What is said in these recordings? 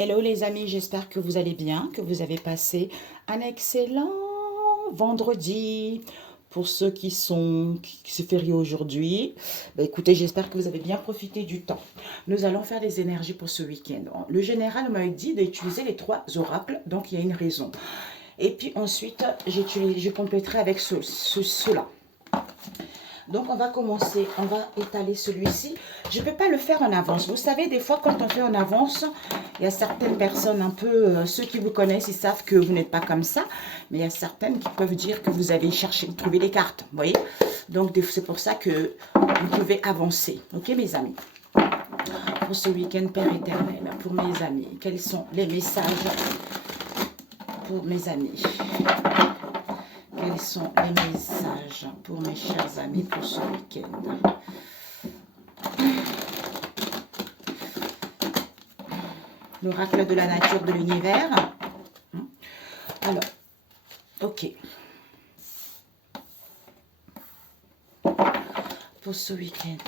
Hello les amis, j'espère que vous allez bien, que vous avez passé un excellent vendredi. Pour ceux qui se férient aujourd'hui, écoutez, j'espère que vous avez bien profité du temps. Nous allons faire des énergies pour ce week-end. Le général m'a dit d'utiliser les trois oracles, donc il y a une raison. Et puis ensuite, je compléterai avec cela. Donc, on va commencer, on va étaler celui-ci. Je ne peux pas le faire en avance. Vous savez, des fois, quand on fait en avance, il y a certaines personnes un peu, ceux qui vous connaissent, ils savent que vous n'êtes pas comme ça. Mais il y a certaines qui peuvent dire que vous avez cherché, trouvé les cartes. Vous voyez? Donc, c'est pour ça que vous pouvez avancer. Ok, mes amis? Pour ce week-end, Père éternel, pour mes amis, quels sont les messages pour mes amis? Quels sont les messages pour mes chers amis pour ce week-end? L'oracle de la nature de l'univers. Alors, ok. Pour ce week-end.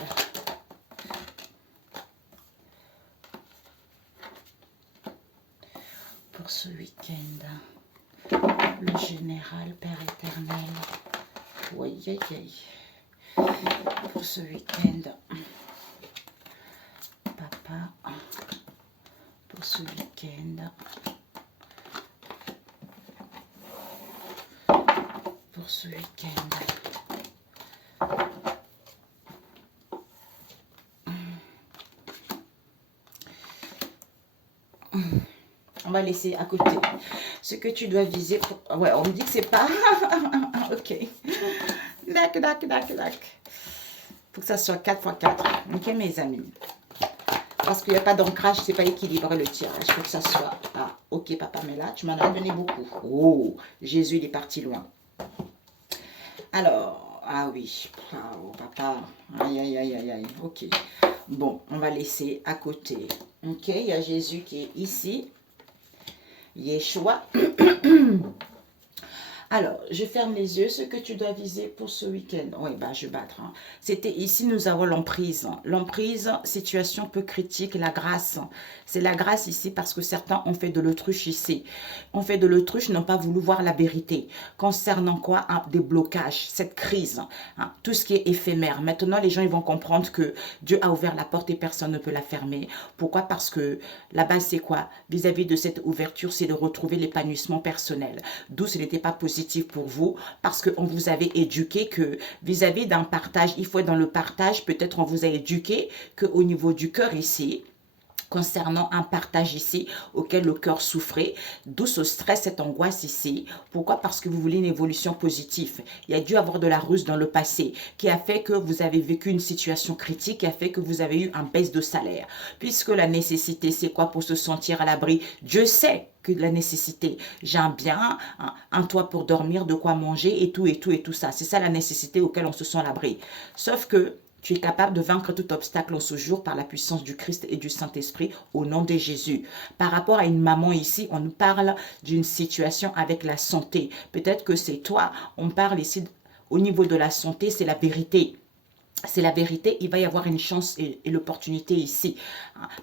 Pour ce week-end. Le général, Père éternel. Oui, aïe, aïe. Pour ce week-end. Papa. Pour ce week-end. Pour ce week-end. On va laisser à côté ce que tu dois viser. Ouais, on me dit que c'est pas... ok. Dac. Faut que ça soit 4 x 4. Ok, mes amis. Parce qu'il n'y a pas d'ancrage, c'est pas équilibré le tirage. Il faut que ça soit... Ah, ok, papa, mais là, tu m'en as donné beaucoup. Oh, Jésus, il est parti loin. Alors, ah oui. Oh, papa. Aïe. Ok. Bon, on va laisser à côté. Ok, il y a Jésus qui est ici. Yeshua. Alors, je ferme les yeux. Ce que tu dois viser pour ce week-end. Oui, je vais battre. Hein. C'était ici, nous avons l'emprise. L'emprise, situation peu critique, la grâce. C'est la grâce ici parce que certains ont fait de l'autruche ici. On fait de l'autruche, n'ont pas voulu voir la vérité. Concernant quoi? Des blocages, cette crise. Hein, tout ce qui est éphémère. Maintenant, les gens ils vont comprendre que Dieu a ouvert la porte et personne ne peut la fermer. Pourquoi? Parce que là-bas, c'est quoi? Vis-à-vis de cette ouverture, c'est de retrouver l'épanouissement personnel. D'où ce n'était pas positif pour vous parce qu'on vous avait éduqué que vis-à-vis d'un partage, il faut être dans le partage. Peut-être on vous a éduqué qu'au niveau du cœur ici, concernant un partage ici auquel le cœur souffrait, d'où ce stress, cette angoisse ici. Pourquoi? Parce que vous voulez une évolution positive. Il y a dû avoir de la ruse dans le passé qui a fait que vous avez vécu une situation critique, qui a fait que vous avez eu un baisse de salaire. Puisque la nécessité, c'est quoi pour se sentir à l'abri? Dieu sait que la nécessité, j'ai un bien, un toit pour dormir, de quoi manger et tout ça. C'est ça la nécessité auquel on se sent à l'abri. Sauf que tu es capable de vaincre tout obstacle en ce jour par la puissance du Christ et du Saint-Esprit au nom de Jésus. Par rapport à une maman ici, on nous parle d'une situation avec la santé. Peut-être que c'est toi, on parle ici au niveau de la santé, c'est la vérité. C'est la vérité, il va y avoir une chance et l'opportunité ici.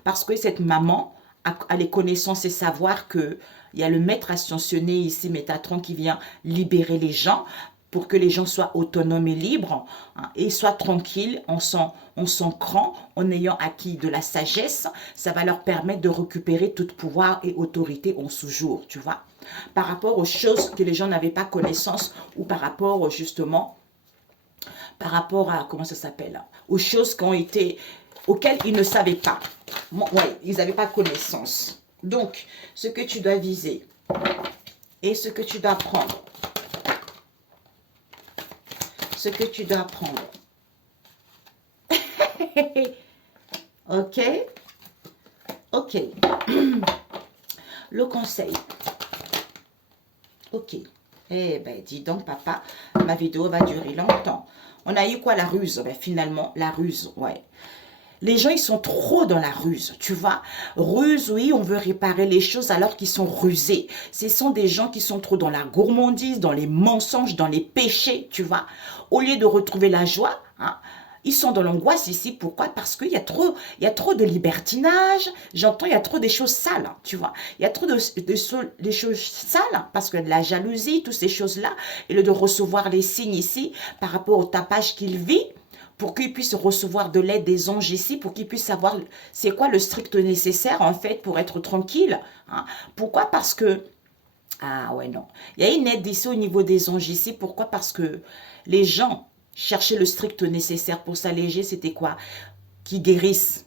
Parce que cette maman a les connaissances et savoir que il y a le maître ascensionné ici, Métatron, qui vient libérer les gens pour que les gens soient autonomes et libres et soient tranquilles en s'ancrant, en ayant acquis de la sagesse. Ça va leur permettre de récupérer tout pouvoir et autorité en ce jour, tu vois. Par rapport aux choses que les gens n'avaient pas connaissance ou par rapport justement, par rapport à, comment ça s'appelle, aux choses qui ont été, auxquelles ils ne savaient pas. Bon, ouais, ils n'avaient pas connaissance. Donc, ce que tu dois viser et ce que tu dois prendre, ce que tu dois prendre. Ok? Ok. Le conseil. Ok. Eh ben, dis donc, papa, ma vidéo va durer longtemps. On a eu quoi, la ruse? Ben, finalement, la ruse, ouais. Les gens, ils sont trop dans la ruse, tu vois. Ruse, oui, on veut réparer les choses alors qu'ils sont rusés. Ce sont des gens qui sont trop dans la gourmandise, dans les mensonges, dans les péchés, tu vois. Au lieu de retrouver la joie, hein, ils sont dans l'angoisse ici. Pourquoi? Parce qu'il y a trop de libertinage. J'entends, il y a trop des choses sales, tu vois. Il y a trop des choses sales parce que de la jalousie, toutes ces choses-là, et de recevoir les signes ici par rapport au tapage qu'il vit, pour qu'il puisse recevoir de l'aide des anges ici, pour qu'il puisse savoir c'est quoi le strict nécessaire, en fait, pour être tranquille. Hein. Pourquoi? Parce que ah ouais, non. Il y a une aide ici au niveau des anges ici. Pourquoi? Parce que les gens cherchaient le strict nécessaire pour s'alléger. C'était quoi? Qui guérissent.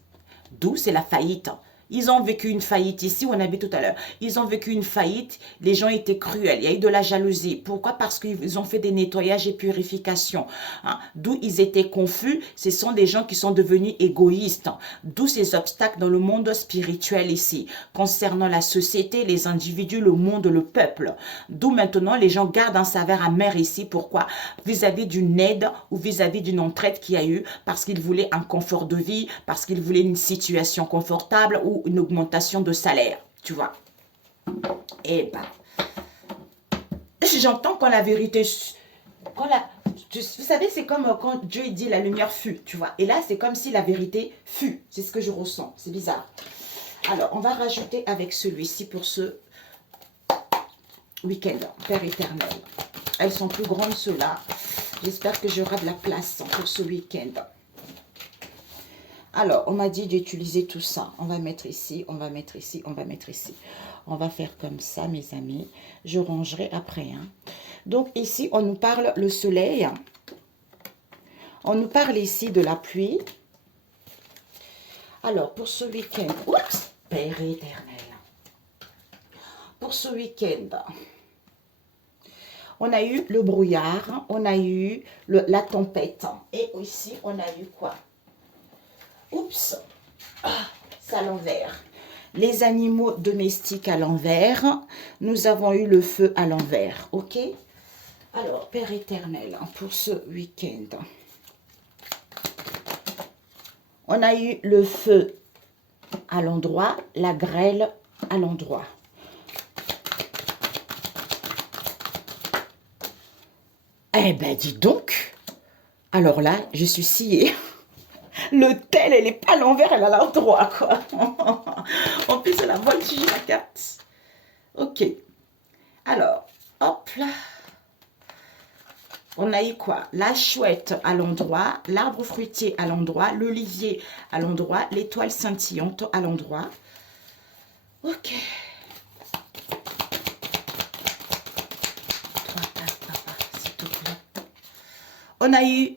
D'où c'est la faillite. Ils ont vécu une faillite ici où on avait tout à l'heure. Ils ont vécu une faillite. Les gens étaient cruels. Il y a eu de la jalousie. Pourquoi? Parce qu'ils ont fait des nettoyages et purifications. Hein? D'où ils étaient confus. Ce sont des gens qui sont devenus égoïstes. D'où ces obstacles dans le monde spirituel ici. Concernant la société, les individus, le monde, le peuple. D'où maintenant les gens gardent un saveur amer ici. Pourquoi? Vis-à-vis d'une aide ou vis-à-vis d'une entraide qu'il y a eu. Parce qu'ils voulaient un confort de vie. Parce qu'ils voulaient une situation confortable ou une augmentation de salaire, tu vois. Eh ben, j'entends quand la vérité, vous savez, c'est comme quand Dieu dit la lumière fut, tu vois. Et là, c'est comme si la vérité fut. C'est ce que je ressens. C'est bizarre. Alors, on va rajouter avec celui-ci pour ce week-end, Père éternel. Elles sont plus grandes, ceux-là. J'espère que j'aurai de la place pour ce week-end. Alors, on m'a dit d'utiliser tout ça. On va mettre ici, on va mettre ici, on va mettre ici. On va faire comme ça, mes amis. Je rangerai après. Hein. Donc, ici, on nous parle le soleil. On nous parle ici de la pluie. Alors, pour ce week-end, oups, Père éternel. Pour ce week-end, on a eu le brouillard, on a eu la tempête. Et ici, on a eu quoi? Oups, c'est à l'envers. Les animaux domestiques à l'envers. Nous avons eu le feu à l'envers. Ok? Alors, Père éternel, pour ce week-end, on a eu le feu à l'endroit, la grêle à l'endroit. Eh ben, dis donc. Alors là, je suis sciée. Le tel, elle n'est pas à l'envers, elle est à l'endroit, quoi. En plus, c'est la voltige, la carte. Ok. Alors, hop là. On a eu quoi? La chouette à l'endroit, l'arbre fruitier à l'endroit, l'olivier à l'endroit, l'étoile scintillante à l'endroit. Ok. 3, 4, papa, s'il te plaît. On a eu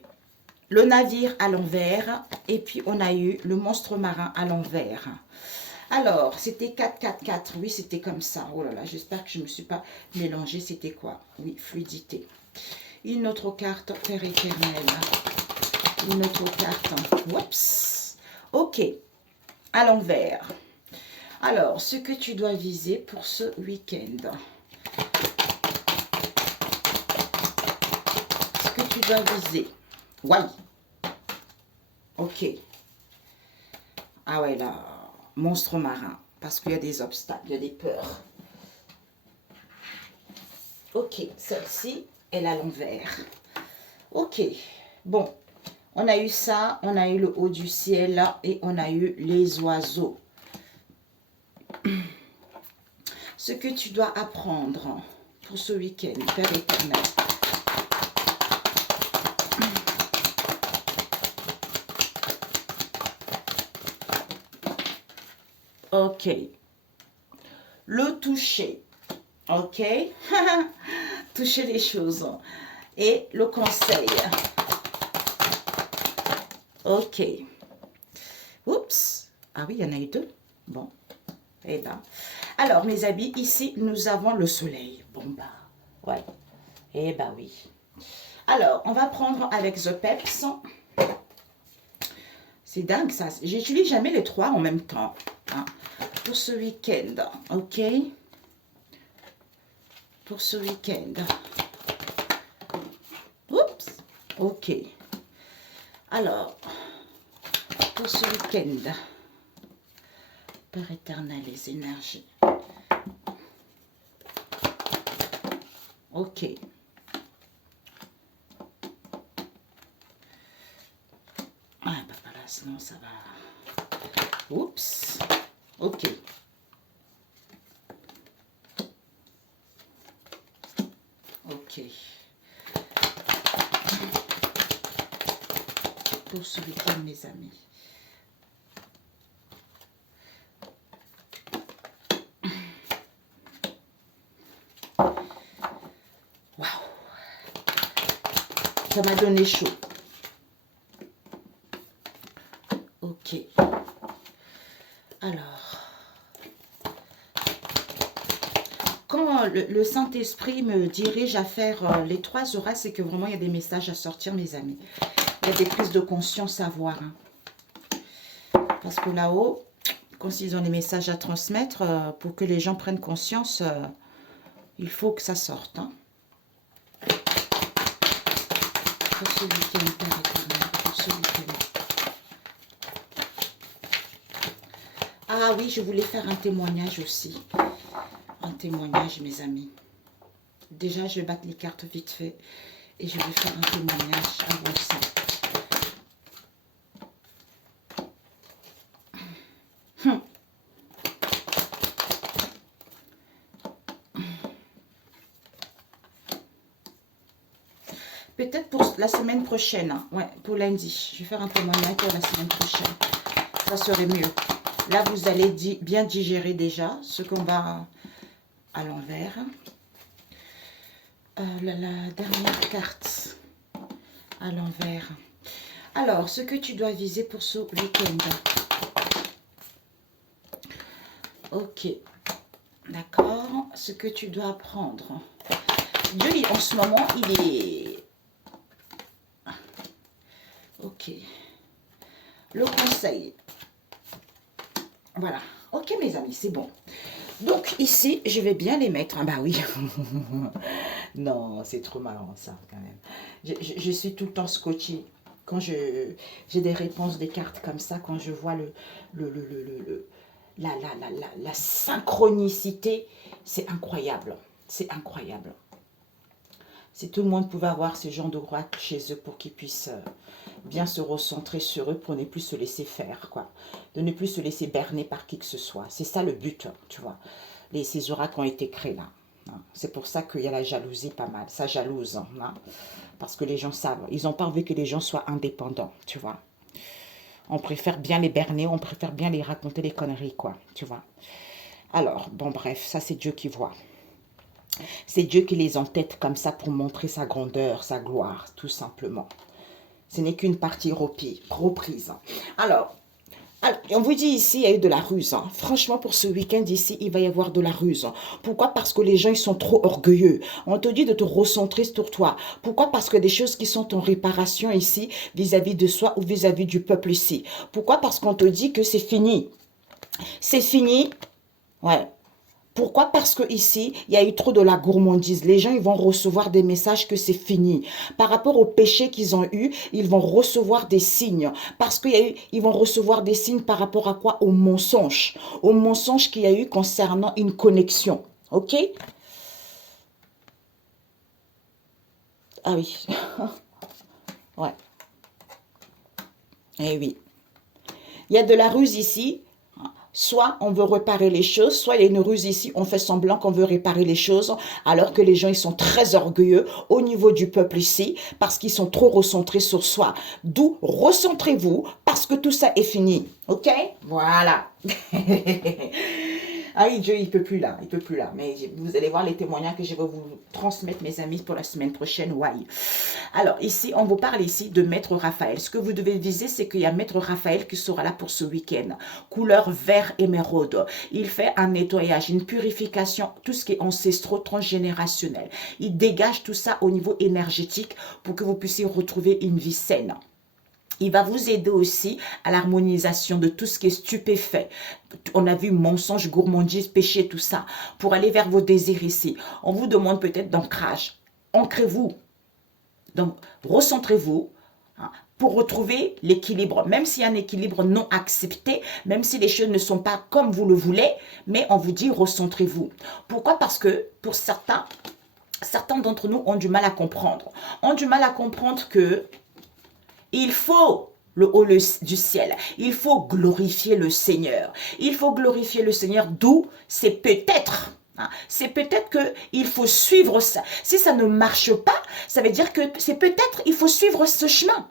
le navire à l'envers et puis on a eu le monstre marin à l'envers. Alors, c'était 4, 4, 4. Oui, c'était comme ça. Oh là là, j'espère que je ne me suis pas mélangée. C'était quoi? Oui, fluidité. Une autre carte, Père éternel. Une autre carte. Oups. Ok. À l'envers. Alors, ce que tu dois viser pour ce week-end. Ce que tu dois viser. Ouais. Ok. Ah ouais, là. Monstre marin. Parce qu'il y a des obstacles, il y a des peurs. Ok. Celle-ci, elle est à l'envers. Ok. Bon. On a eu ça. On a eu le haut du ciel. Et on a eu les oiseaux. Ce que tu dois apprendre pour ce week-end, Père éternel. Ok. Le toucher. Ok. Toucher les choses. Et le conseil. Ok. Oups. Ah oui, il y en a eu deux. Bon. Eh ben. Alors, mes amis, ici, nous avons le soleil. Bon, bah, ouais. Eh ben oui. Alors, on va prendre avec The Peps. C'est dingue, ça. J'utilise jamais les trois en même temps. Hein, pour ce week-end. Ok. Pour ce week-end. Oups. Ok. Alors, pour ce week-end. Père éternel, les énergies. Ok. sinon ça va. Oups. Ok. Ok. Pour ce week-end, mes amis. Waouh. Ça m'a donné chaud. Ok. Alors, quand le Saint-Esprit me dirige à faire les 3 auras, c'est que vraiment il y a des messages à sortir, mes amis. Il y a des prises de conscience à voir. Hein. Parce que là-haut, quand ils ont des messages à transmettre, pour que les gens prennent conscience, il faut que ça sorte. Hein. Pour ce week-end, pour ce week-end. Ah oui, je voulais faire un témoignage aussi. Un témoignage, mes amis. Déjà, je vais battre les cartes vite fait. Et je vais faire un témoignage avant ça. Peut-être pour la semaine prochaine. Hein. Ouais, pour lundi. Je vais faire un témoignage pour la semaine prochaine. Ça serait mieux. Là, vous allez bien digérer déjà ce qu'on va à l'envers. La dernière carte à l'envers. Alors, ce que tu dois viser pour ce week-end. Ok. D'accord. Ce que tu dois apprendre. Dieu, en ce moment, il est... Ok. Le conseil. Voilà. Ok, mes amis, c'est bon. Donc, ici, je vais bien les mettre. Ah, bah oui. Non, c'est trop marrant, ça, quand même. Je suis tout le temps scotchée. Quand j'ai des réponses des cartes comme ça, quand je vois la synchronicité, c'est incroyable. C'est incroyable. Si tout le monde pouvait avoir ce genre de droite chez eux pour qu'ils puissent bien se recentrer sur eux, pour ne plus se laisser faire, quoi. De ne plus se laisser berner par qui que ce soit. C'est ça le but, tu vois. Ces oracles ont été créés là. Hein. C'est pour ça qu'il y a la jalousie pas mal. Ça jalouse, hein, parce que les gens savent. Ils n'ont pas envie que les gens soient indépendants, tu vois. On préfère bien les berner, on préfère bien les raconter des conneries, quoi, tu vois. Alors, bon, bref, ça c'est Dieu qui voit. C'est Dieu qui les entête comme ça pour montrer sa grandeur, sa gloire, tout simplement. Ce n'est qu'une partie reprise. Alors, on vous dit ici, il y a eu de la ruse. Hein. Franchement, pour ce week-end ici, il va y avoir de la ruse. Pourquoi? Parce que les gens, ils sont trop orgueilleux. On te dit de te recentrer sur toi. Pourquoi? Parce que des choses qui sont en réparation ici, vis-à-vis de soi ou vis-à-vis du peuple ici. Pourquoi? Parce qu'on te dit que c'est fini. C'est fini. Ouais. Pourquoi? Parce que ici, il y a eu trop de la gourmandise. Les gens, ils vont recevoir des messages que c'est fini. Par rapport au péché qu'ils ont eu, ils vont recevoir des signes. Parce qu'ils vont recevoir des signes par rapport à quoi? Au mensonge. Au mensonge qu'il y a eu concernant une connexion. Ok? Ah oui. Ouais. Eh oui. Il y a de la ruse ici. Soit on veut réparer les choses, soit il y a une ruse ici, on fait semblant qu'on veut réparer les choses, alors que les gens, ils sont très orgueilleux au niveau du peuple ici, parce qu'ils sont trop recentrés sur soi. D'où, recentrez-vous, parce que tout ça est fini. Ok? Voilà. Ah oui, Dieu, il peut plus là, il peut plus là. Mais vous allez voir les témoignages que je vais vous transmettre, mes amis, pour la semaine prochaine. Ouais. Alors, ici, on vous parle ici de Maître Raphaël. Ce que vous devez viser, c'est qu'il y a Maître Raphaël qui sera là pour ce week-end. Couleur vert émeraude. Il fait un nettoyage, une purification, tout ce qui est ancestral, transgénérationnel. Il dégage tout ça au niveau énergétique pour que vous puissiez retrouver une vie saine. Il va vous aider aussi à l'harmonisation de tout ce qui est stupéfait. On a vu mensonge, gourmandise, péché, tout ça. Pour aller vers vos désirs ici. On vous demande peut-être d'ancrage. Ancrez-vous. Donc, recentrez-vous hein, pour retrouver l'équilibre. Même s'il y a un équilibre non accepté, même si les choses ne sont pas comme vous le voulez, mais on vous dit recentrez-vous. Pourquoi? Parce que pour certains d'entre nous ont du mal à comprendre. Ont du mal à comprendre que il faut le haut du ciel. Il faut glorifier le Seigneur. Il faut glorifier le Seigneur, d'où c'est peut-être. C'est peut-être qu'il faut suivre ça. Si ça ne marche pas, ça veut dire que c'est peut-être il faut suivre ce chemin.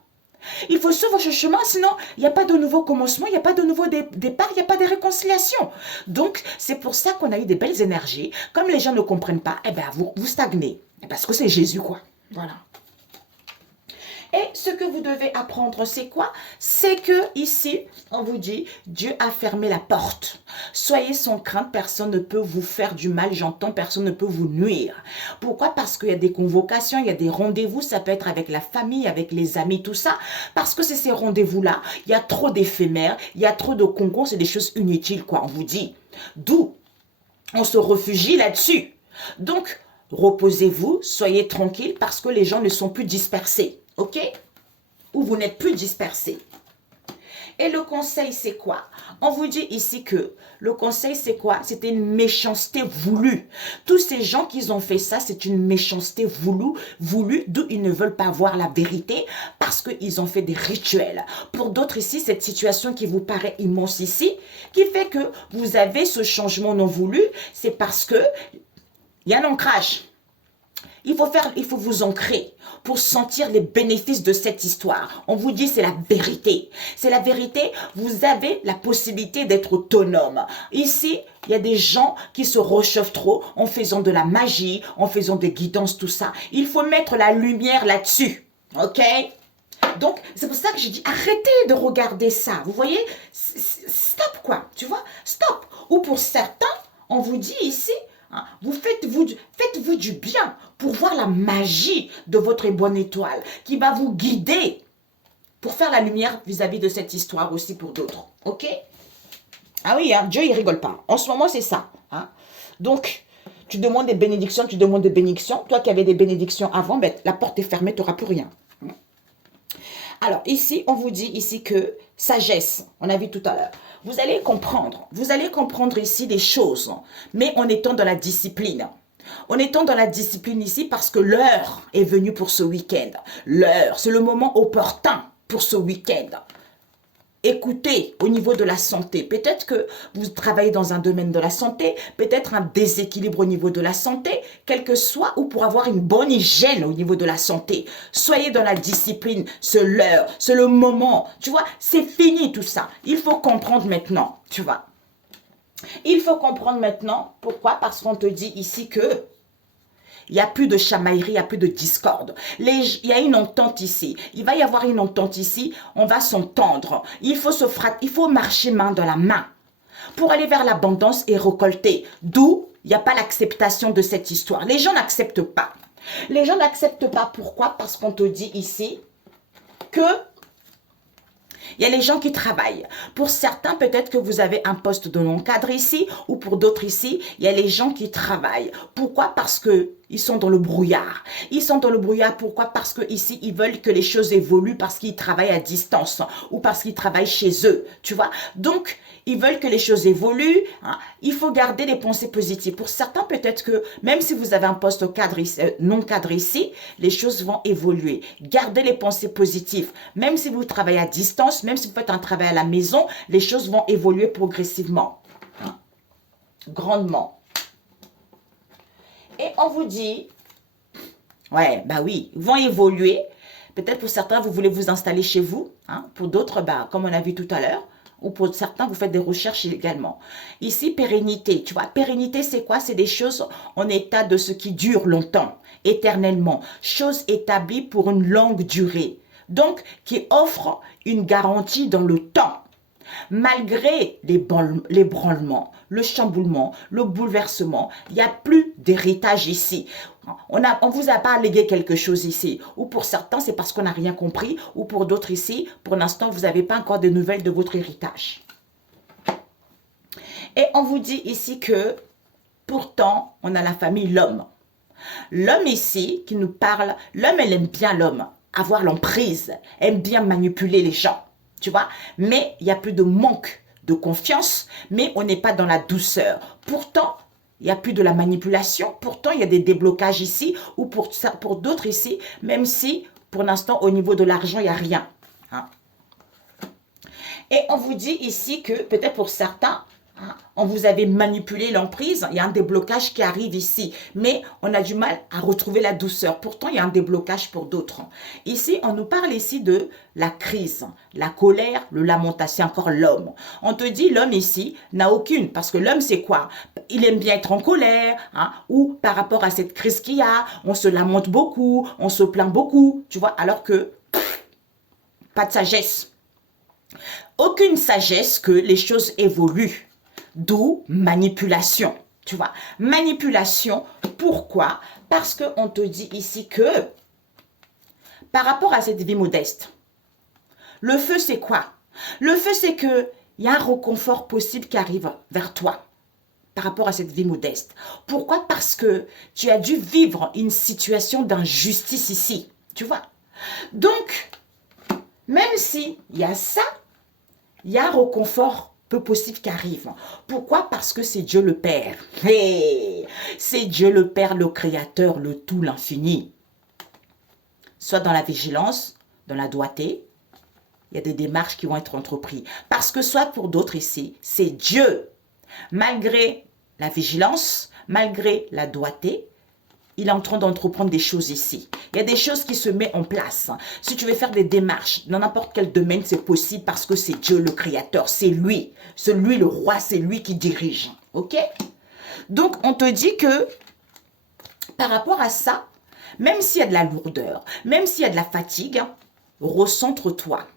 Il faut suivre ce chemin, sinon il n'y a pas de nouveau commencement, il n'y a pas de nouveau départ, il n'y a pas de réconciliation. Donc, c'est pour ça qu'on a eu des belles énergies. Comme les gens ne comprennent pas, eh ben, vous stagnez. Parce que c'est Jésus, quoi. Voilà. Et ce que vous devez apprendre, c'est quoi? C'est que ici, on vous dit, Dieu a fermé la porte. Soyez sans crainte, personne ne peut vous faire du mal, j'entends, personne ne peut vous nuire. Pourquoi? Parce qu'il y a des convocations, il y a des rendez-vous, ça peut être avec la famille, avec les amis, tout ça. Parce que c'est ces rendez-vous-là, il y a trop d'éphémères, il y a trop de concours, c'est des choses inutiles, quoi, on vous dit. D'où on se réfugie là-dessus. Donc, reposez-vous, soyez tranquille parce que les gens ne sont plus dispersés. Ok? Ou vous n'êtes plus dispersés. Et le conseil, c'est quoi? On vous dit ici que le conseil, c'est quoi? C'était une méchanceté voulue. Tous ces gens qui ont fait ça, c'est une méchanceté voulue, d'où ils ne veulent pas voir la vérité parce qu'ils ont fait des rituels. Pour d'autres ici, cette situation qui vous paraît immense ici, qui fait que vous avez ce changement non voulu, c'est parce que il y a un ancrage. Il faut vous ancrer pour sentir les bénéfices de cette histoire. On vous dit c'est la vérité. C'est la vérité. Vous avez la possibilité d'être autonome. Ici, il y a des gens qui se réchauffent trop en faisant de la magie, en faisant des guidances, tout ça. Il faut mettre la lumière là-dessus. Ok? Donc, c'est pour ça que j'ai dit, arrêtez de regarder ça. Vous voyez? Stop, quoi. Tu vois? Stop. Ou pour certains, on vous dit ici, faites-vous du bien pour voir la magie de votre bonne étoile qui va vous guider pour faire la lumière vis-à-vis de cette histoire aussi pour d'autres. Ok? Ah oui, hein, Dieu, il rigole pas. En ce moment, c'est ça. Hein? Donc, tu demandes des bénédictions, tu demandes des bénédictions. Toi qui avais des bénédictions avant, ben, la porte est fermée, tu n'auras plus rien. Alors, ici, on vous dit ici que sagesse, on a vu tout à l'heure. Vous allez comprendre ici des choses, mais en étant dans la discipline. En étant dans la discipline ici parce que l'heure est venue pour ce week-end. L'heure, c'est le moment opportun pour ce week-end. Écoutez au niveau de la santé. Peut-être que vous travaillez dans un domaine de la santé, peut-être un déséquilibre au niveau de la santé, quel que soit, ou pour avoir une bonne hygiène au niveau de la santé. Soyez dans la discipline, c'est l'heure, c'est le moment. Tu vois, c'est fini tout ça. Il faut comprendre maintenant, tu vois. Il faut comprendre maintenant. Pourquoi? Parce qu'on te dit ici que il n'y a plus de chamaillerie, il n'y a plus de discorde. Il y a une entente ici. Il va y avoir une entente ici. On va s'entendre. Il faut marcher main dans la main pour aller vers l'abondance et récolter. D'où il n'y a pas l'acceptation de cette histoire. Les gens n'acceptent pas. Les gens n'acceptent pas. Pourquoi? Parce qu'on te dit ici que il y a les gens qui travaillent. Pour certains, peut-être que vous avez un poste de non-cadre ici, ou pour d'autres ici, il y a les gens qui travaillent. Pourquoi? Parce que ils sont dans le brouillard. Ils sont dans le brouillard. Pourquoi? Parce que ici, ils veulent que les choses évoluent parce qu'ils travaillent à distance ou parce qu'ils travaillent chez eux. Tu vois? Donc, ils veulent que les choses évoluent. Hein. Il faut garder les pensées positives. Pour certains, peut-être que même si vous avez un poste cadre, non cadre ici, les choses vont évoluer. Gardez les pensées positives. Même si vous travaillez à distance, même si vous faites un travail à la maison, les choses vont évoluer progressivement. Hein. Grandement. Et on vous dit, ouais, bah oui, ils vont évoluer. Peut-être pour certains, vous voulez vous installer chez vous. Hein. Pour d'autres, bah, comme on a vu tout à l'heure, ou pour certains, vous faites des recherches également. Ici, pérennité. Tu vois, pérennité, c'est quoi? C'est des choses en état de ce qui dure longtemps, éternellement. Choses établies pour une longue durée. Donc, qui offre une garantie dans le temps. Malgré l'ébranlement, le chamboulement, le bouleversement, il n'y a plus d'héritage ici. On vous a pas légué quelque chose ici. Ou pour certains, c'est parce qu'on n'a rien compris. Ou pour d'autres ici, pour l'instant, vous n'avez pas encore de nouvelles de votre héritage. Et on vous dit ici que, pourtant, on a la famille l'homme. L'homme ici, qui nous parle, l'homme, elle aime bien l'homme. Avoir l'emprise, aime bien manipuler les gens. Tu vois, mais il n'y a plus de manque de confiance, mais on n'est pas dans la douceur. Pourtant, il n'y a plus de la manipulation. Pourtant, il y a des déblocages ici, ou pour d'autres ici, même si, pour l'instant, au niveau de l'argent, il n'y a rien. Hein? Et on vous dit ici que peut-être pour certains, hein, on vous avait manipulé l'emprise, il y a un déblocage qui arrive ici, mais on a du mal à retrouver la douceur. Pourtant, il y a un déblocage pour d'autres. Ici, on nous parle ici de la crise, la colère, le lamentation, c'est encore l'homme. On te dit l'homme ici n'a aucune, parce que l'homme c'est quoi? Il aime bien être en colère, hein, ou par rapport à cette crise qu'il y a, on se lamente beaucoup, on se plaint beaucoup, tu vois, alors que pas de sagesse. Aucune sagesse que les choses évoluent. D'où manipulation. Tu vois, manipulation, pourquoi? Parce qu'on te dit ici que, par rapport à cette vie modeste, le feu c'est quoi? Le feu c'est que il y a un réconfort possible qui arrive vers toi par rapport à cette vie modeste. Pourquoi? Parce que tu as dû vivre une situation d'injustice ici. Tu vois? Donc, même si il y a ça, il y a un réconfort peu possible qui arrive. Pourquoi? Parce que c'est Dieu le Père. Hey, c'est Dieu le Père, le Créateur, le tout, l'infini. Soit dans la vigilance, dans la doigté, il y a des démarches qui vont être entreprises. Parce que soit pour d'autres ici, c'est Dieu. Malgré la vigilance, malgré la doigté, il est en train d'entreprendre des choses ici. Il y a des choses qui se mettent en place. Si tu veux faire des démarches dans n'importe quel domaine, c'est possible parce que c'est Dieu le Créateur. C'est lui. C'est lui le roi, c'est lui qui dirige. Ok? Donc, on te dit que par rapport à ça, même s'il y a de la lourdeur, même s'il y a de la fatigue, recentre-toi.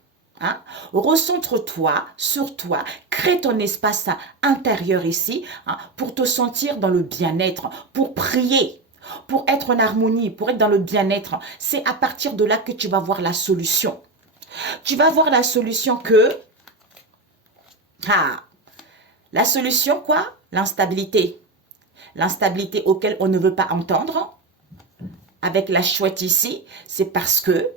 Hein? Recentre-toi sur toi, crée ton espace intérieur ici, hein, pour te sentir dans le bien-être, pour prier, pour être en harmonie, pour être dans le bien-être. C'est à partir de là que tu vas voir la solution. Tu vas voir la solution que... la solution quoi? L'instabilité. L'instabilité auquel on ne veut pas entendre. Avec la chouette ici, c'est parce que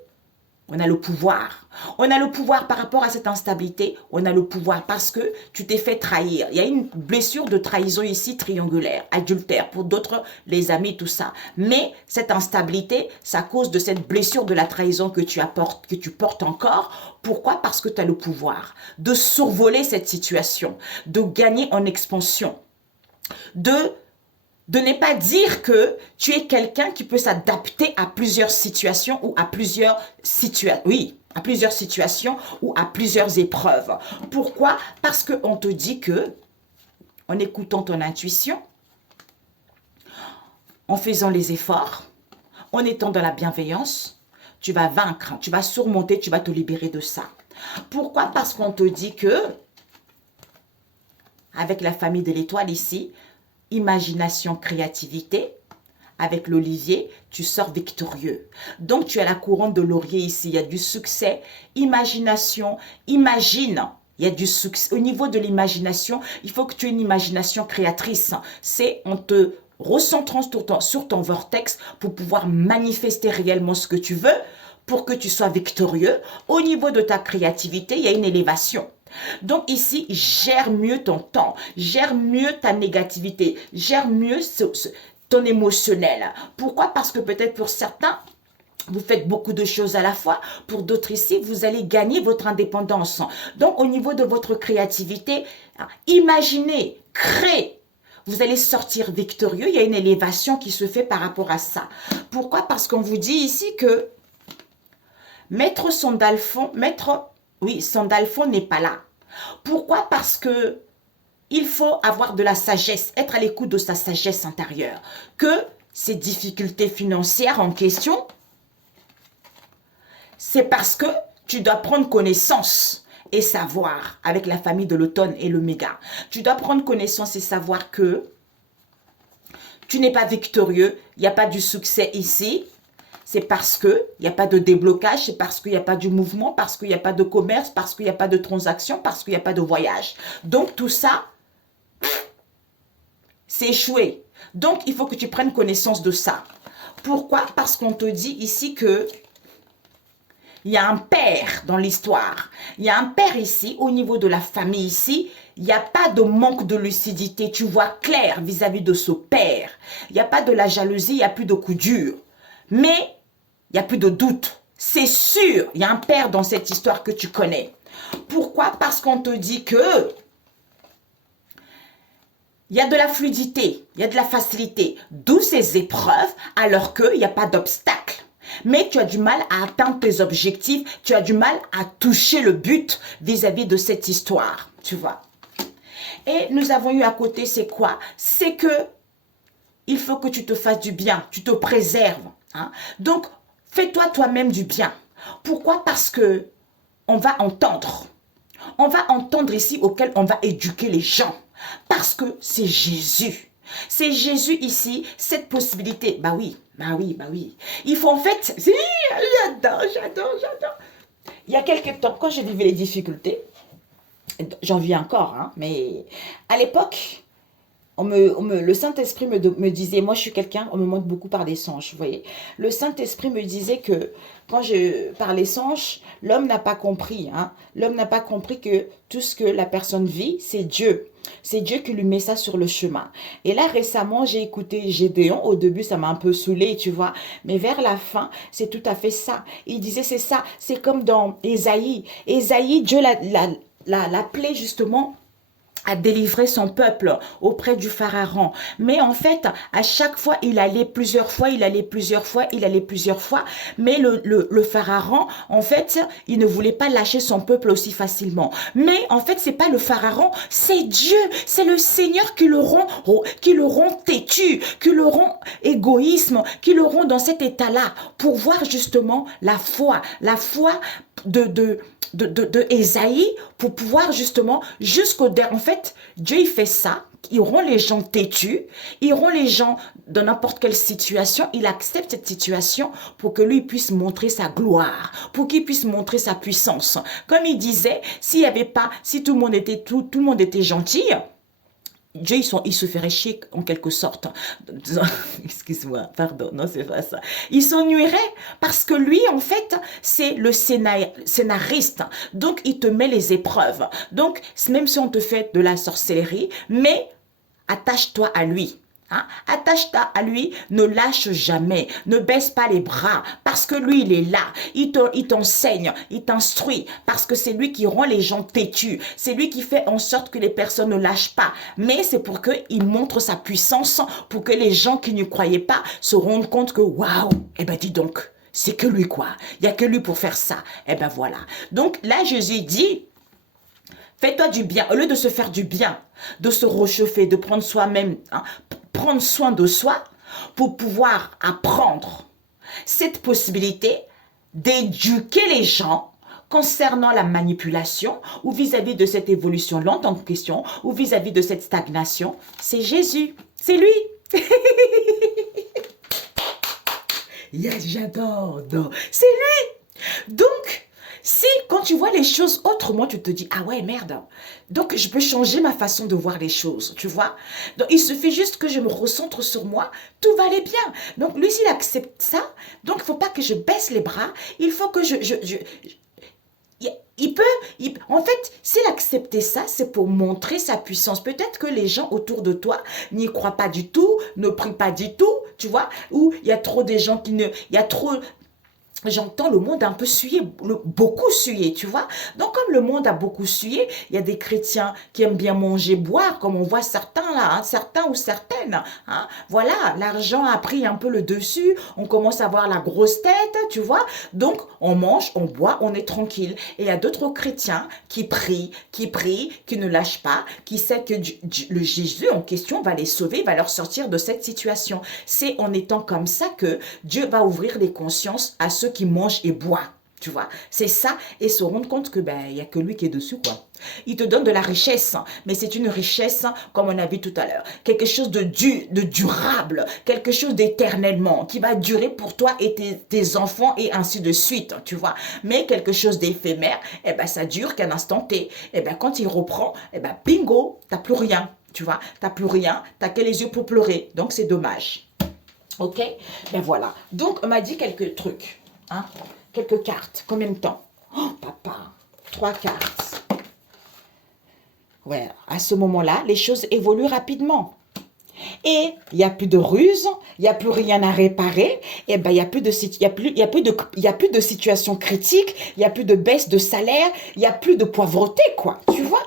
on a le pouvoir. On a le pouvoir par rapport à cette instabilité. On a le pouvoir parce que tu t'es fait trahir. Il y a une blessure de trahison ici, triangulaire, adultère. Pour d'autres, les amis, tout ça. Mais cette instabilité, c'est à cause de cette blessure de la trahison que tu portes encore. Pourquoi? Parce que tu as le pouvoir de survoler cette situation, de gagner en expansion, de ne pas dire que tu es quelqu'un qui peut s'adapter à plusieurs situations ou à plusieurs situations. Oui, à plusieurs situations ou à plusieurs épreuves. Pourquoi? Parce qu'on te dit que, en écoutant ton intuition, en faisant les efforts, en étant dans la bienveillance, tu vas vaincre, tu vas surmonter, tu vas te libérer de ça. Pourquoi? Parce qu'on te dit que, avec la famille de l'étoile ici, imagination, créativité, avec l'olivier, tu sors victorieux. Donc, tu as la couronne de laurier ici, il y a du succès, imagination, imagine, il y a du succès. Au niveau de l'imagination, il faut que tu aies une imagination créatrice. C'est en te recentrant sur ton vortex pour pouvoir manifester réellement ce que tu veux, pour que tu sois victorieux. Au niveau de ta créativité, il y a une élévation. Donc ici, gère mieux ton temps, gère mieux ta négativité, gère mieux ton émotionnel. Pourquoi? Parce que peut-être pour certains, vous faites beaucoup de choses à la fois. Pour d'autres ici, vous allez gagner votre indépendance. Donc au niveau de votre créativité, imaginez, créez. Vous allez sortir victorieux. Il y a une élévation qui se fait par rapport à ça. Pourquoi? Parce qu'on vous dit ici que Maître Sandalphon n'est pas là. Pourquoi? Parce que il faut avoir de la sagesse, être à l'écoute de sa sagesse intérieure. Que ces difficultés financières en question, c'est parce que tu dois prendre connaissance et savoir, avec la famille de l'automne et le méga, tu dois prendre connaissance et savoir que tu n'es pas victorieux, il n'y a pas du succès ici. C'est parce qu'il n'y a pas de déblocage, c'est parce qu'il n'y a pas du mouvement, parce qu'il n'y a pas de commerce, parce qu'il n'y a pas de transaction, parce qu'il n'y a pas de voyage. Donc tout ça, c'est échoué. Donc il faut que tu prennes connaissance de ça. Pourquoi? Parce qu'on te dit ici que il y a un père dans l'histoire. Il y a un père ici, au niveau de la famille ici. Il n'y a pas de manque de lucidité. Tu vois clair vis-à-vis de ce père. Il n'y a pas de la jalousie, il n'y a plus de coups durs. Mais il n'y a plus de doute. C'est sûr, il y a un père dans cette histoire que tu connais. Pourquoi? Parce qu'on te dit que il y a de la fluidité, il y a de la facilité, d'où ces épreuves, alors qu'il n'y a pas d'obstacle. Mais tu as du mal à atteindre tes objectifs, tu as du mal à toucher le but vis-à-vis de cette histoire, tu vois. Et nous avons eu à côté, c'est quoi? C'est que il faut que tu te fasses du bien, tu te préserves. Hein? Donc, fais-toi toi-même du bien. Pourquoi? Parce que on va entendre. On va entendre ici auquel on va éduquer les gens. Parce que c'est Jésus. C'est Jésus ici, cette possibilité. Bah oui, bah oui, bah oui. Il faut en fait... Si, j'adore, j'adore, j'adore. Il y a quelques temps, quand je vivais les difficultés, j'en vis encore, hein, mais à l'époque, le Saint-Esprit me disait, moi je suis quelqu'un, on me montre beaucoup par des songes, vous voyez. Le Saint-Esprit me disait que quand je parlais songes, l'homme n'a pas compris. Hein, l'homme n'a pas compris que tout ce que la personne vit, c'est Dieu. C'est Dieu qui lui met ça sur le chemin. Et là, récemment, j'ai écouté Gédéon. Au début, ça m'a un peu saoulé, tu vois. Mais vers la fin, c'est tout à fait ça. Il disait, c'est ça. C'est comme dans Ésaïe. Ésaïe, Dieu l'appelait justement à délivrer son peuple auprès du pharaon. Mais en fait, à chaque fois, il allait plusieurs fois, il allait plusieurs fois, il allait plusieurs fois. Mais le pharaon, en fait, il ne voulait pas lâcher son peuple aussi facilement. Mais en fait, c'est pas le pharaon, c'est Dieu, c'est le Seigneur qui le rend têtu, qui le rend égoïsme, qui le rend dans cet état-là pour voir justement la foi de Ésaïe pour pouvoir justement en fait, Dieu il fait ça, il rend les gens têtus, il rend les gens dans n'importe quelle situation, il accepte cette situation pour que lui puisse montrer sa gloire, pour qu'il puisse montrer sa puissance. Comme il disait, si tout le monde était gentil, Dieu, il se ferait chier en quelque sorte. Excuse-moi, pardon, non, c'est pas ça. Il s'ennuierait parce que lui, en fait, c'est le scénariste. Donc, il te met les épreuves. Donc, même si on te fait de la sorcellerie, mais attache-toi à lui. Hein? Attache-toi à lui, ne lâche jamais, ne baisse pas les bras, parce que lui, il est là, il t'enseigne, il t'instruit, parce que c'est lui qui rend les gens têtus, c'est lui qui fait en sorte que les personnes ne lâchent pas, mais c'est pour qu'il montre sa puissance, pour que les gens qui ne croyaient pas se rendent compte que, waouh, eh ben dis donc, c'est que lui quoi, il n'y a que lui pour faire ça, eh ben voilà. Donc là, Jésus dit, fais-toi du bien, au lieu de se faire du bien, de se réchauffer, de prendre soi-même, hein, prendre soin de soi pour pouvoir apprendre cette possibilité d'éduquer les gens concernant la manipulation ou vis-à-vis de cette évolution lente en question ou vis-à-vis de cette stagnation. C'est Jésus, c'est lui. Yes, j'adore, c'est lui. Donc, si quand tu vois les choses autrement, tu te dis, ah ouais, merde, donc je peux changer ma façon de voir les choses, tu vois. Donc il suffit juste que je me recentre sur moi, tout va aller bien. Donc lui, s'il accepte ça, donc il ne faut pas que je baisse les bras, il faut que en fait, s'il acceptait ça, c'est pour montrer sa puissance. Peut-être que les gens autour de toi n'y croient pas du tout, ne prient pas du tout, tu vois, ou il y a trop des gens il y a trop, j'entends le monde un peu suyer, beaucoup suyer, tu vois. Donc, comme le monde a beaucoup suyé, il y a des chrétiens qui aiment bien manger, boire, comme on voit certains là, hein, certains ou certaines. Hein. Voilà, l'argent a pris un peu le dessus, on commence à avoir la grosse tête, tu vois. Donc, on mange, on boit, on est tranquille. Et il y a d'autres chrétiens qui prient, qui ne lâchent pas, qui savent que le Jésus en question va les sauver, va leur sortir de cette situation. C'est en étant comme ça que Dieu va ouvrir les consciences à ceux qui mangent et boivent. Tu vois, c'est ça, et se rendre compte que il y a que lui qui est dessus, quoi. Il te donne de la richesse, mais c'est une richesse, comme on a vu tout à l'heure, quelque chose de durable, quelque chose d'éternellement, qui va durer pour toi et tes enfants, et ainsi de suite, tu vois. Mais quelque chose d'éphémère, ça dure qu'un instant T. Quand il reprend, bingo, t'as plus rien, tu vois. T'as plus rien, t'as que les yeux pour pleurer, donc c'est dommage. Ok, voilà. Donc, on m'a dit quelques trucs, hein, quelques cartes. Combien de temps? Oh, papa, 3 cartes. Ouais, à ce moment-là, les choses évoluent rapidement. Et il n'y a plus de ruse, il n'y a plus rien à réparer, et ben il n'y a plus de situation critique, il n'y a plus de baisse de salaire, il n'y a plus de pauvreté, quoi. Tu vois?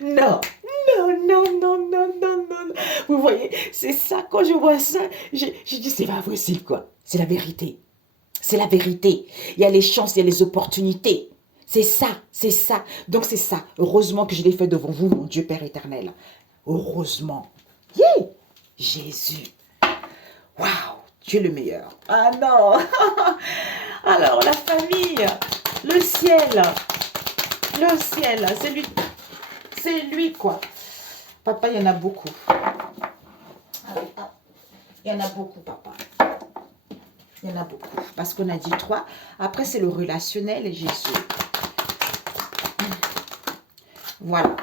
Non, non, non, non, non, non, non. Vous voyez, c'est ça, quand je vois ça, je dis, c'est pas possible, quoi. C'est la vérité. C'est la vérité. Il y a les chances, il y a les opportunités. C'est ça, c'est ça. Donc c'est ça. Heureusement que je l'ai fait devant vous, mon Dieu Père éternel. Heureusement. Yeah! Jésus. Waouh, tu es le meilleur. Ah non. Alors, la famille, le ciel, c'est lui, quoi. Papa, il y en a beaucoup. Il y en a beaucoup, papa. Il y en a beaucoup. Parce qu'on a dit 3. Après, c'est le relationnel et Jésus. Voilà.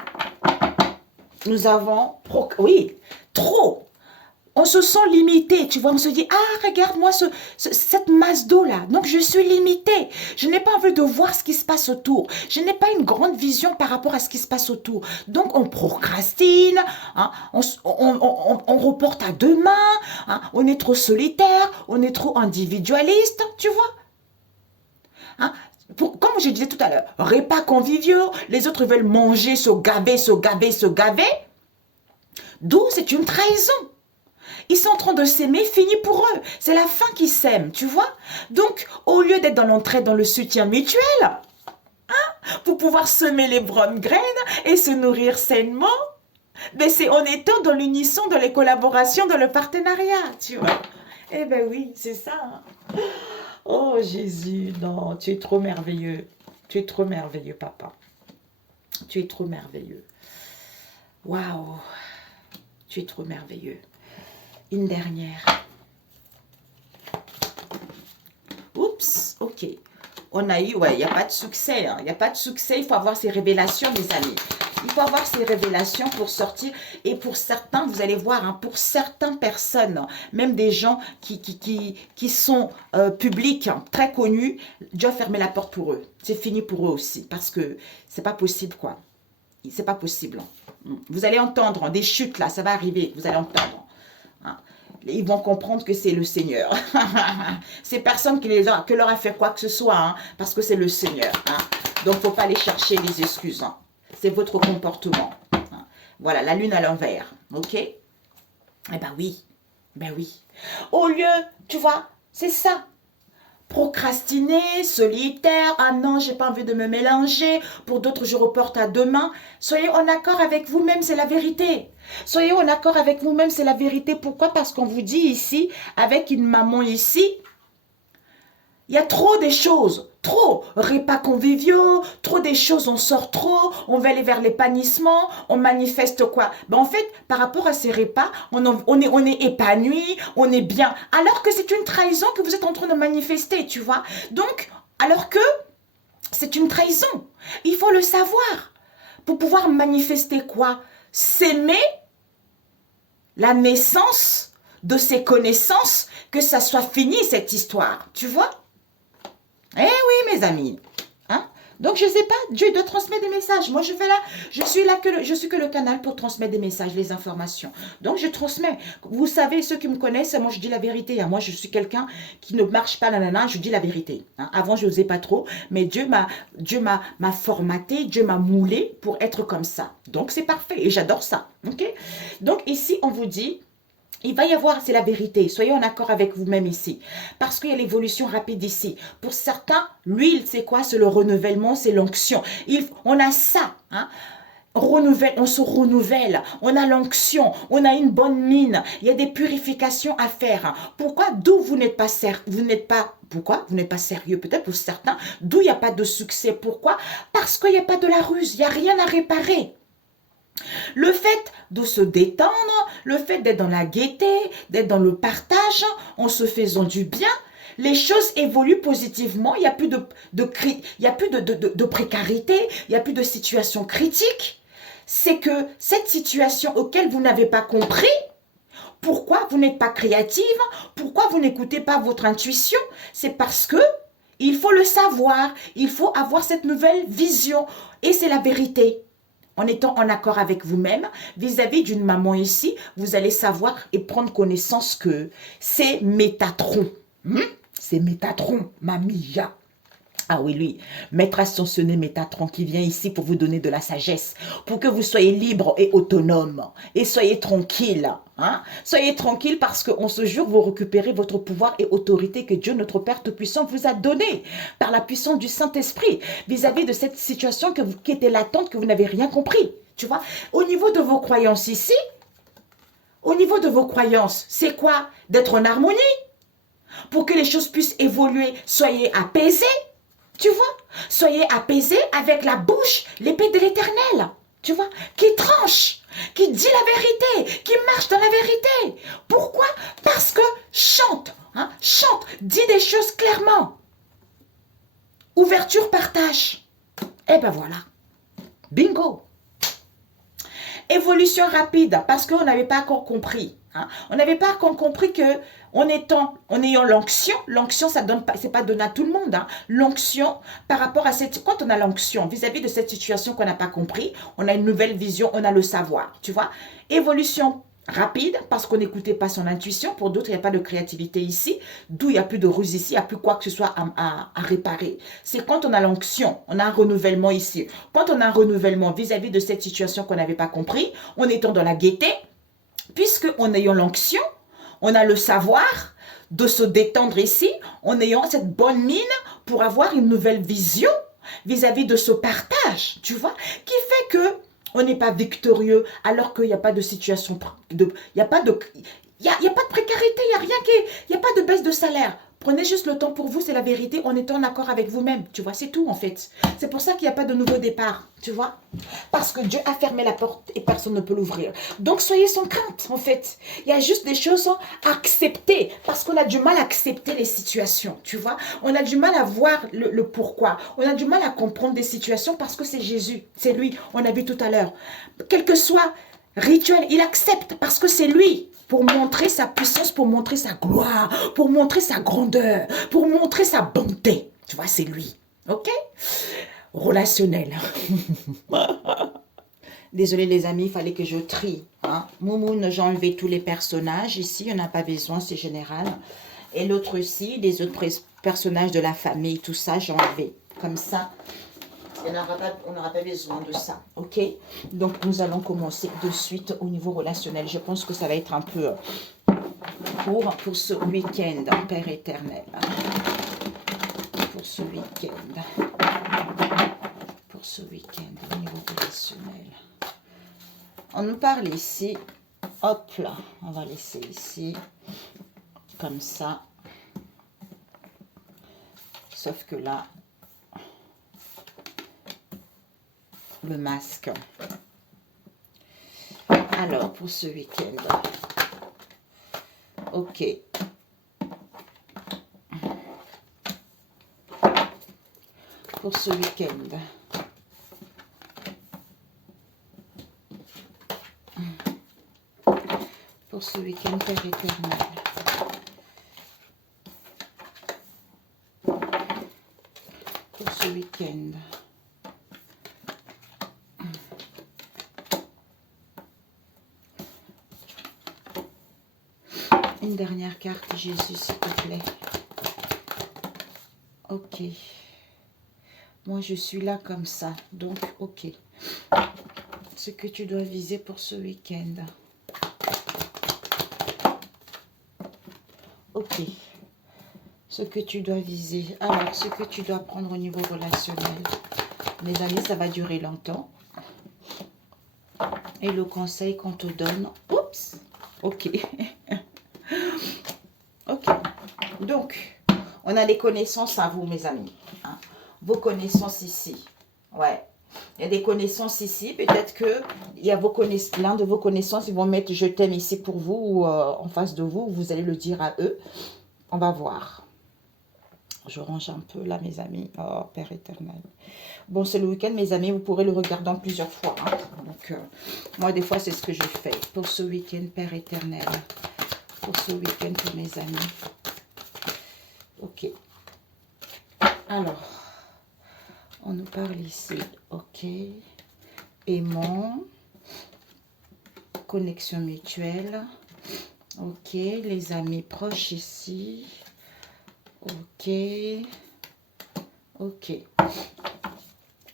Nous avons... Oui, trop. On se sent limité, tu vois, on se dit, ah, regarde-moi cette masse d'eau-là. Donc, je suis limité. Je n'ai pas envie de voir ce qui se passe autour. Je n'ai pas une grande vision par rapport à ce qui se passe autour. Donc, on procrastine, hein, on reporte à demain, hein, on est trop solitaire, on est trop individualiste, tu vois. Hein, comme je disais tout à l'heure, repas conviviaux, les autres veulent manger, se gaver, se gaver, se gaver. D'où c'est une trahison. Ils sont en train de s'aimer, fini pour eux. C'est la fin qui s'aime, tu vois. Donc, au lieu d'être dans l'entraide, dans le soutien mutuel, hein, pour pouvoir semer les bonnes graines et se nourrir sainement, mais c'est en étant dans l'unisson, dans les collaborations, dans le partenariat, tu vois. Eh ben oui, c'est ça. Hein. Oh Jésus, non, tu es trop merveilleux. Tu es trop merveilleux, papa. Tu es trop merveilleux. Waouh, tu es trop merveilleux. Une dernière. Oups, ok. On a eu, ouais, il n'y a pas de succès. Hein. Il n'y a pas de succès, il faut avoir ces révélations, mes amis. Il faut avoir ces révélations pour sortir. Et pour certains, vous allez voir, hein, pour certaines personnes, même des gens qui sont publics, hein, très connus, Dieu a fermé la porte pour eux. C'est fini pour eux aussi. Parce que c'est pas possible, quoi. C'est pas possible. Hein. Vous allez entendre, hein, des chutes, là, ça va arriver. Vous allez entendre. Hein. Ils vont comprendre que c'est le Seigneur. C'est personne qui leur a fait quoi que ce soit, hein, parce que c'est le Seigneur. Hein. Donc, il ne faut pas aller chercher les excuses. Hein. C'est votre comportement. Hein. Voilà, la lune à l'envers. OK? Eh ben oui. Ben oui. Au lieu, tu vois, c'est ça. Procrastiner, solitaire, ah non, j'ai pas envie de me mélanger, pour d'autres je reporte à demain. Soyez en accord avec vous-même, c'est la vérité. Soyez en accord avec vous-même, c'est la vérité. Pourquoi? Parce qu'on vous dit ici, avec une maman ici, il y a trop des choses, trop, repas conviviaux, trop des choses, on sort trop, on va aller vers l'épanouissement, on manifeste quoi? Ben en fait, par rapport à ces repas, on est épanoui, on est bien, alors que c'est une trahison que vous êtes en train de manifester, tu vois? Donc, alors que c'est une trahison, il faut le savoir, pour pouvoir manifester quoi? S'aimer, la naissance de ces connaissances, que ça soit fini cette histoire, tu vois? Eh oui, mes amis. Hein? Donc, je ne sais pas, Dieu doit transmettre des messages. Moi, je suis que le canal pour transmettre des messages, les informations. Donc, je transmets. Vous savez, ceux qui me connaissent, moi, je dis la vérité. Hein. Moi, je suis quelqu'un qui ne marche pas, nanana, je dis la vérité. Hein. Avant, je n'osais pas trop, mais Dieu m'a formaté, Dieu m'a moulé pour être comme ça. Donc, c'est parfait et j'adore ça. Okay? Donc, ici, on vous dit... Il va y avoir, c'est la vérité, soyez en accord avec vous-même ici. Parce qu'il y a l'évolution rapide ici. Pour certains, l'huile, c'est quoi? C'est le renouvellement, c'est l'onction. On a ça, hein? On se renouvelle, on a l'onction, on a une bonne mine, il y a des purifications à faire. Pourquoi? D'où vous n'êtes pas pourquoi vous n'êtes pas sérieux? Peut-être pour certains, d'où il n'y a pas de succès. Pourquoi? Parce qu'il n'y a pas de la ruse, il n'y a rien à réparer. Le fait de se détendre, le fait d'être dans la gaieté, d'être dans le partage, en se faisant du bien, les choses évoluent positivement, il n'y a plus de précarité, il n'y a plus de situation critique. C'est que cette situation auquel vous n'avez pas compris, pourquoi vous n'êtes pas créative, pourquoi vous n'écoutez pas votre intuition, c'est parce que il faut le savoir, il faut avoir cette nouvelle vision et c'est la vérité. en étant en accord avec vous-même, vis-à-vis d'une maman ici, vous allez savoir et prendre connaissance que c'est Métatron. C'est Métatron, mamia. Ah oui, lui, maître ascensionné Métatron qui vient ici pour vous donner de la sagesse, pour que vous soyez libre et autonome, et soyez tranquille. Hein? Soyez tranquille parce qu'en ce jour, vous récupérez votre pouvoir et autorité que Dieu, notre Père Tout-Puissant, vous a donné par la puissance du Saint-Esprit, vis-à-vis de cette situation qui était latente, que vous n'avez rien compris. Tu vois, au niveau de vos croyances ici, au niveau de vos croyances, c'est quoi? D'être en harmonie, pour que les choses puissent évoluer, soyez apaisés. Tu vois, soyez apaisés avec la bouche, l'épée de l'Éternel, tu vois, qui tranche, qui dit la vérité, qui marche dans la vérité. Pourquoi? Parce que chante, hein, chante, dis des choses clairement. Ouverture, partage. Et ben voilà, bingo. Évolution rapide, parce qu'on n'avait pas encore compris. Hein. On n'avait pas encore compris que en ayant l'onction, ça donne pas, c'est pas donné à tout le monde. Hein. L'onction, par rapport à quand on a l'onction, vis-à-vis de cette situation qu'on n'a pas compris, on a une nouvelle vision, on a le savoir, tu vois. Évolution rapide, parce qu'on n'écoutait pas son intuition. Pour d'autres, il n'y a pas de créativité ici, d'où il n'y a plus de ruse ici, il n'y a plus quoi que ce soit à réparer. C'est quand on a l'onction, on a un renouvellement ici. Quand on a un renouvellement vis-à-vis de cette situation qu'on n'avait pas compris, en étant dans la gaieté, puisque en ayant l'onction, on a le savoir de se détendre ici, en ayant cette bonne mine pour avoir une nouvelle vision vis-à-vis de ce partage, tu vois, qui fait que on n'est pas victorieux alors qu'il n'y a pas de situation, il n'y a pas de, il y a pas de précarité, il n'y a rien il n'y a pas de baisse de salaire. Prenez juste le temps pour vous, c'est la vérité, en étant en accord avec vous-même, tu vois, c'est tout en fait. C'est pour ça qu'il n'y a pas de nouveau départ, tu vois. Parce que Dieu a fermé la porte et personne ne peut l'ouvrir. Donc soyez sans crainte en fait. Il y a juste des choses à accepter parce qu'on a du mal à accepter les situations, tu vois. On a du mal à voir le pourquoi. On a du mal à comprendre des situations parce que c'est Jésus, c'est lui, on a vu tout à l'heure. Quel que soit rituel, il accepte parce que c'est lui. Pour montrer sa puissance, pour montrer sa gloire, pour montrer sa grandeur, pour montrer sa bonté. Tu vois, c'est lui. Ok? Relationnel. Désolé les amis, il fallait que je trie. Hein? Moumoun, j'ai enlevé tous les personnages. Ici, on n'a pas besoin, c'est général. Et l'autre aussi, les autres personnages de la famille, tout ça, j'ai enlevé. Comme ça, on n'aura pas besoin de ça. Ok? Donc, nous allons commencer de suite au niveau relationnel. Je pense que ça va être un peu court pour ce week-end, Père éternel. Pour ce week-end. Pour ce week-end, au niveau relationnel. On nous parle ici. Hop là, on va laisser ici. Comme ça. Sauf que là, le masque. Alors, pour ce week-end. Ok. Pour ce week-end. Pour ce week-end, Père éternel. Pour ce week-end. Une dernière carte, Jésus, s'il te plaît. Ok. Moi, je suis là comme ça. Donc, ok. Ce que tu dois viser pour ce week-end. Ok. Ce que tu dois viser. Alors, ce que tu dois prendre au niveau relationnel. Mes amis, ça va durer longtemps. Et le conseil qu'on te donne. Oups. Ok. Ok. Donc, on a des connaissances à vous, mes amis. Hein. Vos connaissances ici. Ouais. Il y a des connaissances ici. Peut-être que il y a l'un de vos connaissances, ils vont mettre je t'aime ici pour vous ou en face de vous. Vous allez le dire à eux. On va voir. Je range un peu là, mes amis. Oh, Père éternel. Bon, c'est le week-end, mes amis. Vous pourrez le regarder en plusieurs fois. Hein. Donc, moi, des fois, c'est ce que je fais. Pour ce week-end, Père éternel. Pour ce week-end, pour mes amis. Ok. Alors, on nous parle ici. Ok. aimant, connexion mutuelle. Ok, les amis proches ici. Ok. Ok.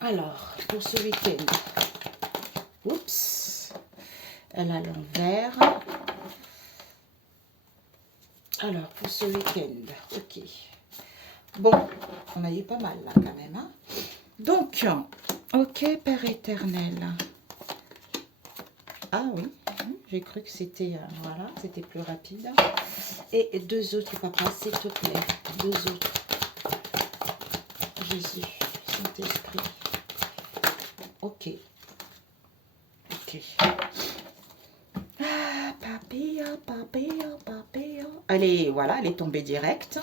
Alors, pour ce week-end. Oups. Elle a l'envers. Alors, pour ce week-end. Ok. Bon, on a eu pas mal là quand même. Hein? Donc, ok, Père éternel. Ah oui, j'ai cru que c'était, voilà, c'était plus rapide. Et deux autres, papa, s'il te plaît. Deux autres. Jésus, Saint-Esprit. Ok. Ok. Ah, papilla, papilla, papilla. Allez, voilà, elle est tombée directe.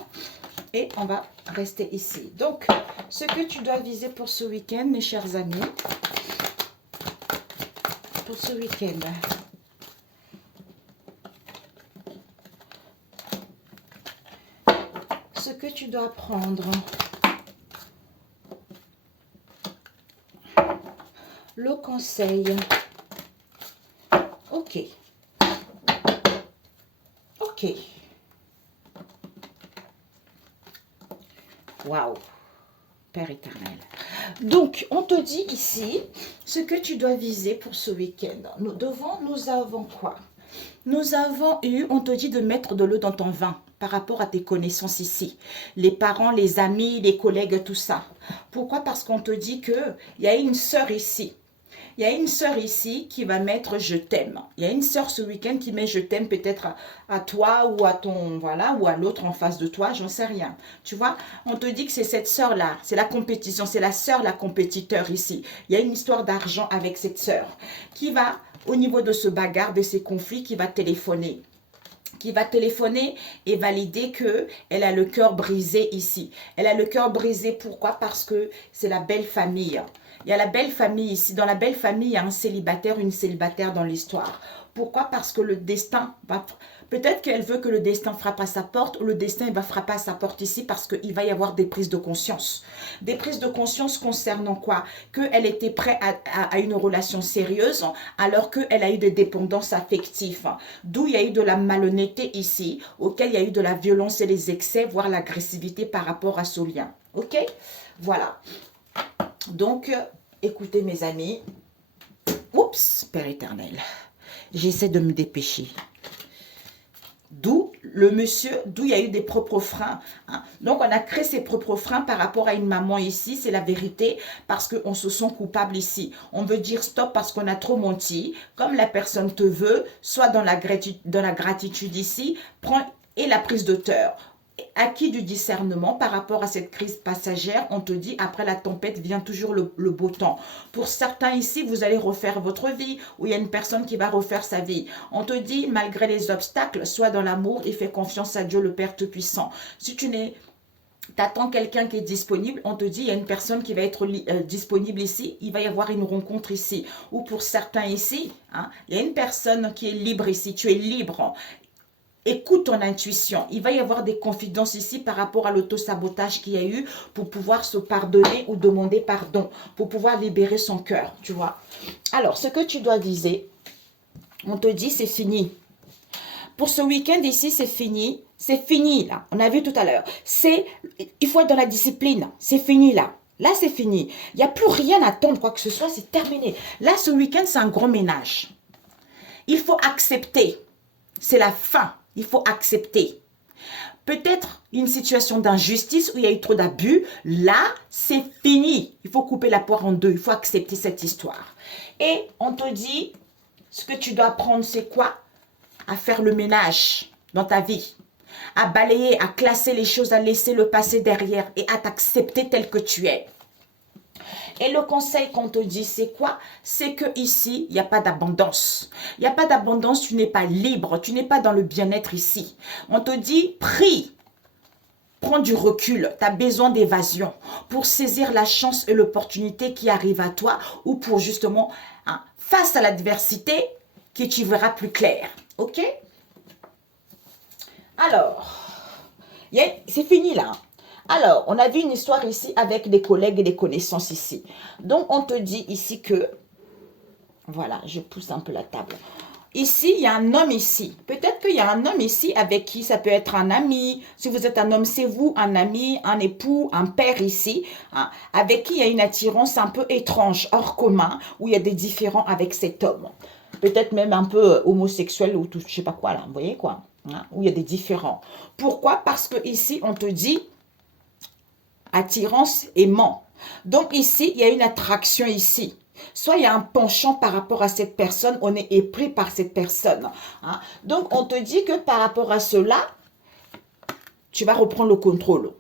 Et on va rester ici. Donc, ce que tu dois viser pour ce week-end, mes chers amis, pour ce week-end, ce que tu dois prendre, le conseil. Ok. Ok. Waouh. Père éternel. Donc, on te dit ici ce que tu dois viser pour ce week-end. Nous avons quoi? Nous avons eu, on te dit de mettre de l'eau dans ton vin par rapport à tes connaissances ici. Les parents, les amis, les collègues, tout ça. Pourquoi? Parce qu'on te dit qu'il y a une sœur ici. Il y a une sœur ici qui va mettre je t'aime. Il y a une sœur ce week-end qui met je t'aime peut-être à toi ou à ton, voilà, ou à l'autre en face de toi, j'en sais rien. Tu vois, on te dit que c'est cette sœur-là, c'est la compétition, c'est la sœur, la compétiteur ici. Il y a une histoire d'argent avec cette sœur qui va, au niveau de ce bagarre, de ces conflits, qui va téléphoner et valider que elle a le cœur brisé ici. Elle a le cœur brisé, pourquoi? Parce que c'est la belle famille. Il y a la belle famille ici. Dans la belle famille, il y a un célibataire, une célibataire dans l'histoire. Pourquoi? Parce que le destin va... Peut-être qu'elle veut que le destin frappe à sa porte, ou le destin va frapper à sa porte ici parce qu'il va y avoir des prises de conscience. Des prises de conscience concernant quoi? Qu'elle était prête à une relation sérieuse alors qu'elle a eu des dépendances affectives. D'où il y a eu de la malhonnêteté ici, auquel il y a eu de la violence et les excès, voire l'agressivité par rapport à ce lien. Ok? Voilà. Donc, écoutez mes amis. Oups, Père éternel. J'essaie de me dépêcher. D'où le monsieur, d'où il y a eu des propres freins. Hein. Donc, on a créé ces propres freins par rapport à une maman ici. C'est la vérité parce qu'on se sent coupable ici. On veut dire stop parce qu'on a trop menti. Comme la personne te veut, soit dans la gratitude ici, prends et la prise de tort. Acquis du discernement par rapport à cette crise passagère, on te dit après la tempête vient toujours le beau temps. Pour certains ici, vous allez refaire votre vie ou il y a une personne qui va refaire sa vie. On te dit malgré les obstacles, sois dans l'amour et fais confiance à Dieu le Père Tout-Puissant. Si tu n'es t'attends quelqu'un qui est disponible, on te dit il y a une personne qui va être disponible ici, il va y avoir une rencontre ici. Ou pour certains ici, hein, il y a une personne qui est libre ici, tu es libre. Écoute ton intuition. Il va y avoir des confidences ici par rapport à l'auto-sabotage qu'il y a eu pour pouvoir se pardonner ou demander pardon, pour pouvoir libérer son cœur, tu vois. Alors, ce que tu dois viser, on te dit c'est fini. Pour ce week-end ici, c'est fini. C'est fini, là. On a vu tout à l'heure. Il faut être dans la discipline. C'est fini, là. Là, c'est fini. Il n'y a plus rien à attendre, quoi que ce soit. C'est terminé. Là, ce week-end, c'est un gros ménage. Il faut accepter. C'est la fin. Il faut accepter. Peut-être une situation d'injustice où il y a eu trop d'abus. Là, c'est fini. Il faut couper la poire en deux. Il faut accepter cette histoire. Et on te dit, ce que tu dois apprendre, c'est quoi? À faire le ménage dans ta vie. À balayer, à classer les choses, à laisser le passé derrière et à t'accepter tel que tu es. Et le conseil qu'on te dit, c'est quoi? C'est que ici, il n'y a pas d'abondance. Il n'y a pas d'abondance, tu n'es pas libre, tu n'es pas dans le bien-être ici. On te dit, prie. Prends du recul, tu as besoin d'évasion pour saisir la chance et l'opportunité qui arrive à toi ou pour justement, hein, face à l'adversité, que tu verras plus clair. Ok? Alors, c'est fini là. Alors, on a vu une histoire ici avec des collègues et des connaissances ici. Donc, on te dit ici que Voilà, je pousse un peu la table. Ici, il y a un homme ici. Peut-être qu'il y a un homme ici avec qui ça peut être un ami. Si vous êtes un homme, c'est vous, un ami, un époux, un père ici, hein, avec qui il y a une attirance un peu étrange, hors commun, où il y a des différends avec cet homme. Peut-être même un peu homosexuel ou tout, je sais pas quoi là, vous voyez quoi, hein, où il y a des différends. Pourquoi? Parce que ici, on te dit attirance, aimant. Donc ici, il y a une attraction ici. Soit il y a un penchant par rapport à cette personne, on est épris par cette personne. Hein. Donc on te dit que par rapport à cela, tu vas reprendre le contrôle.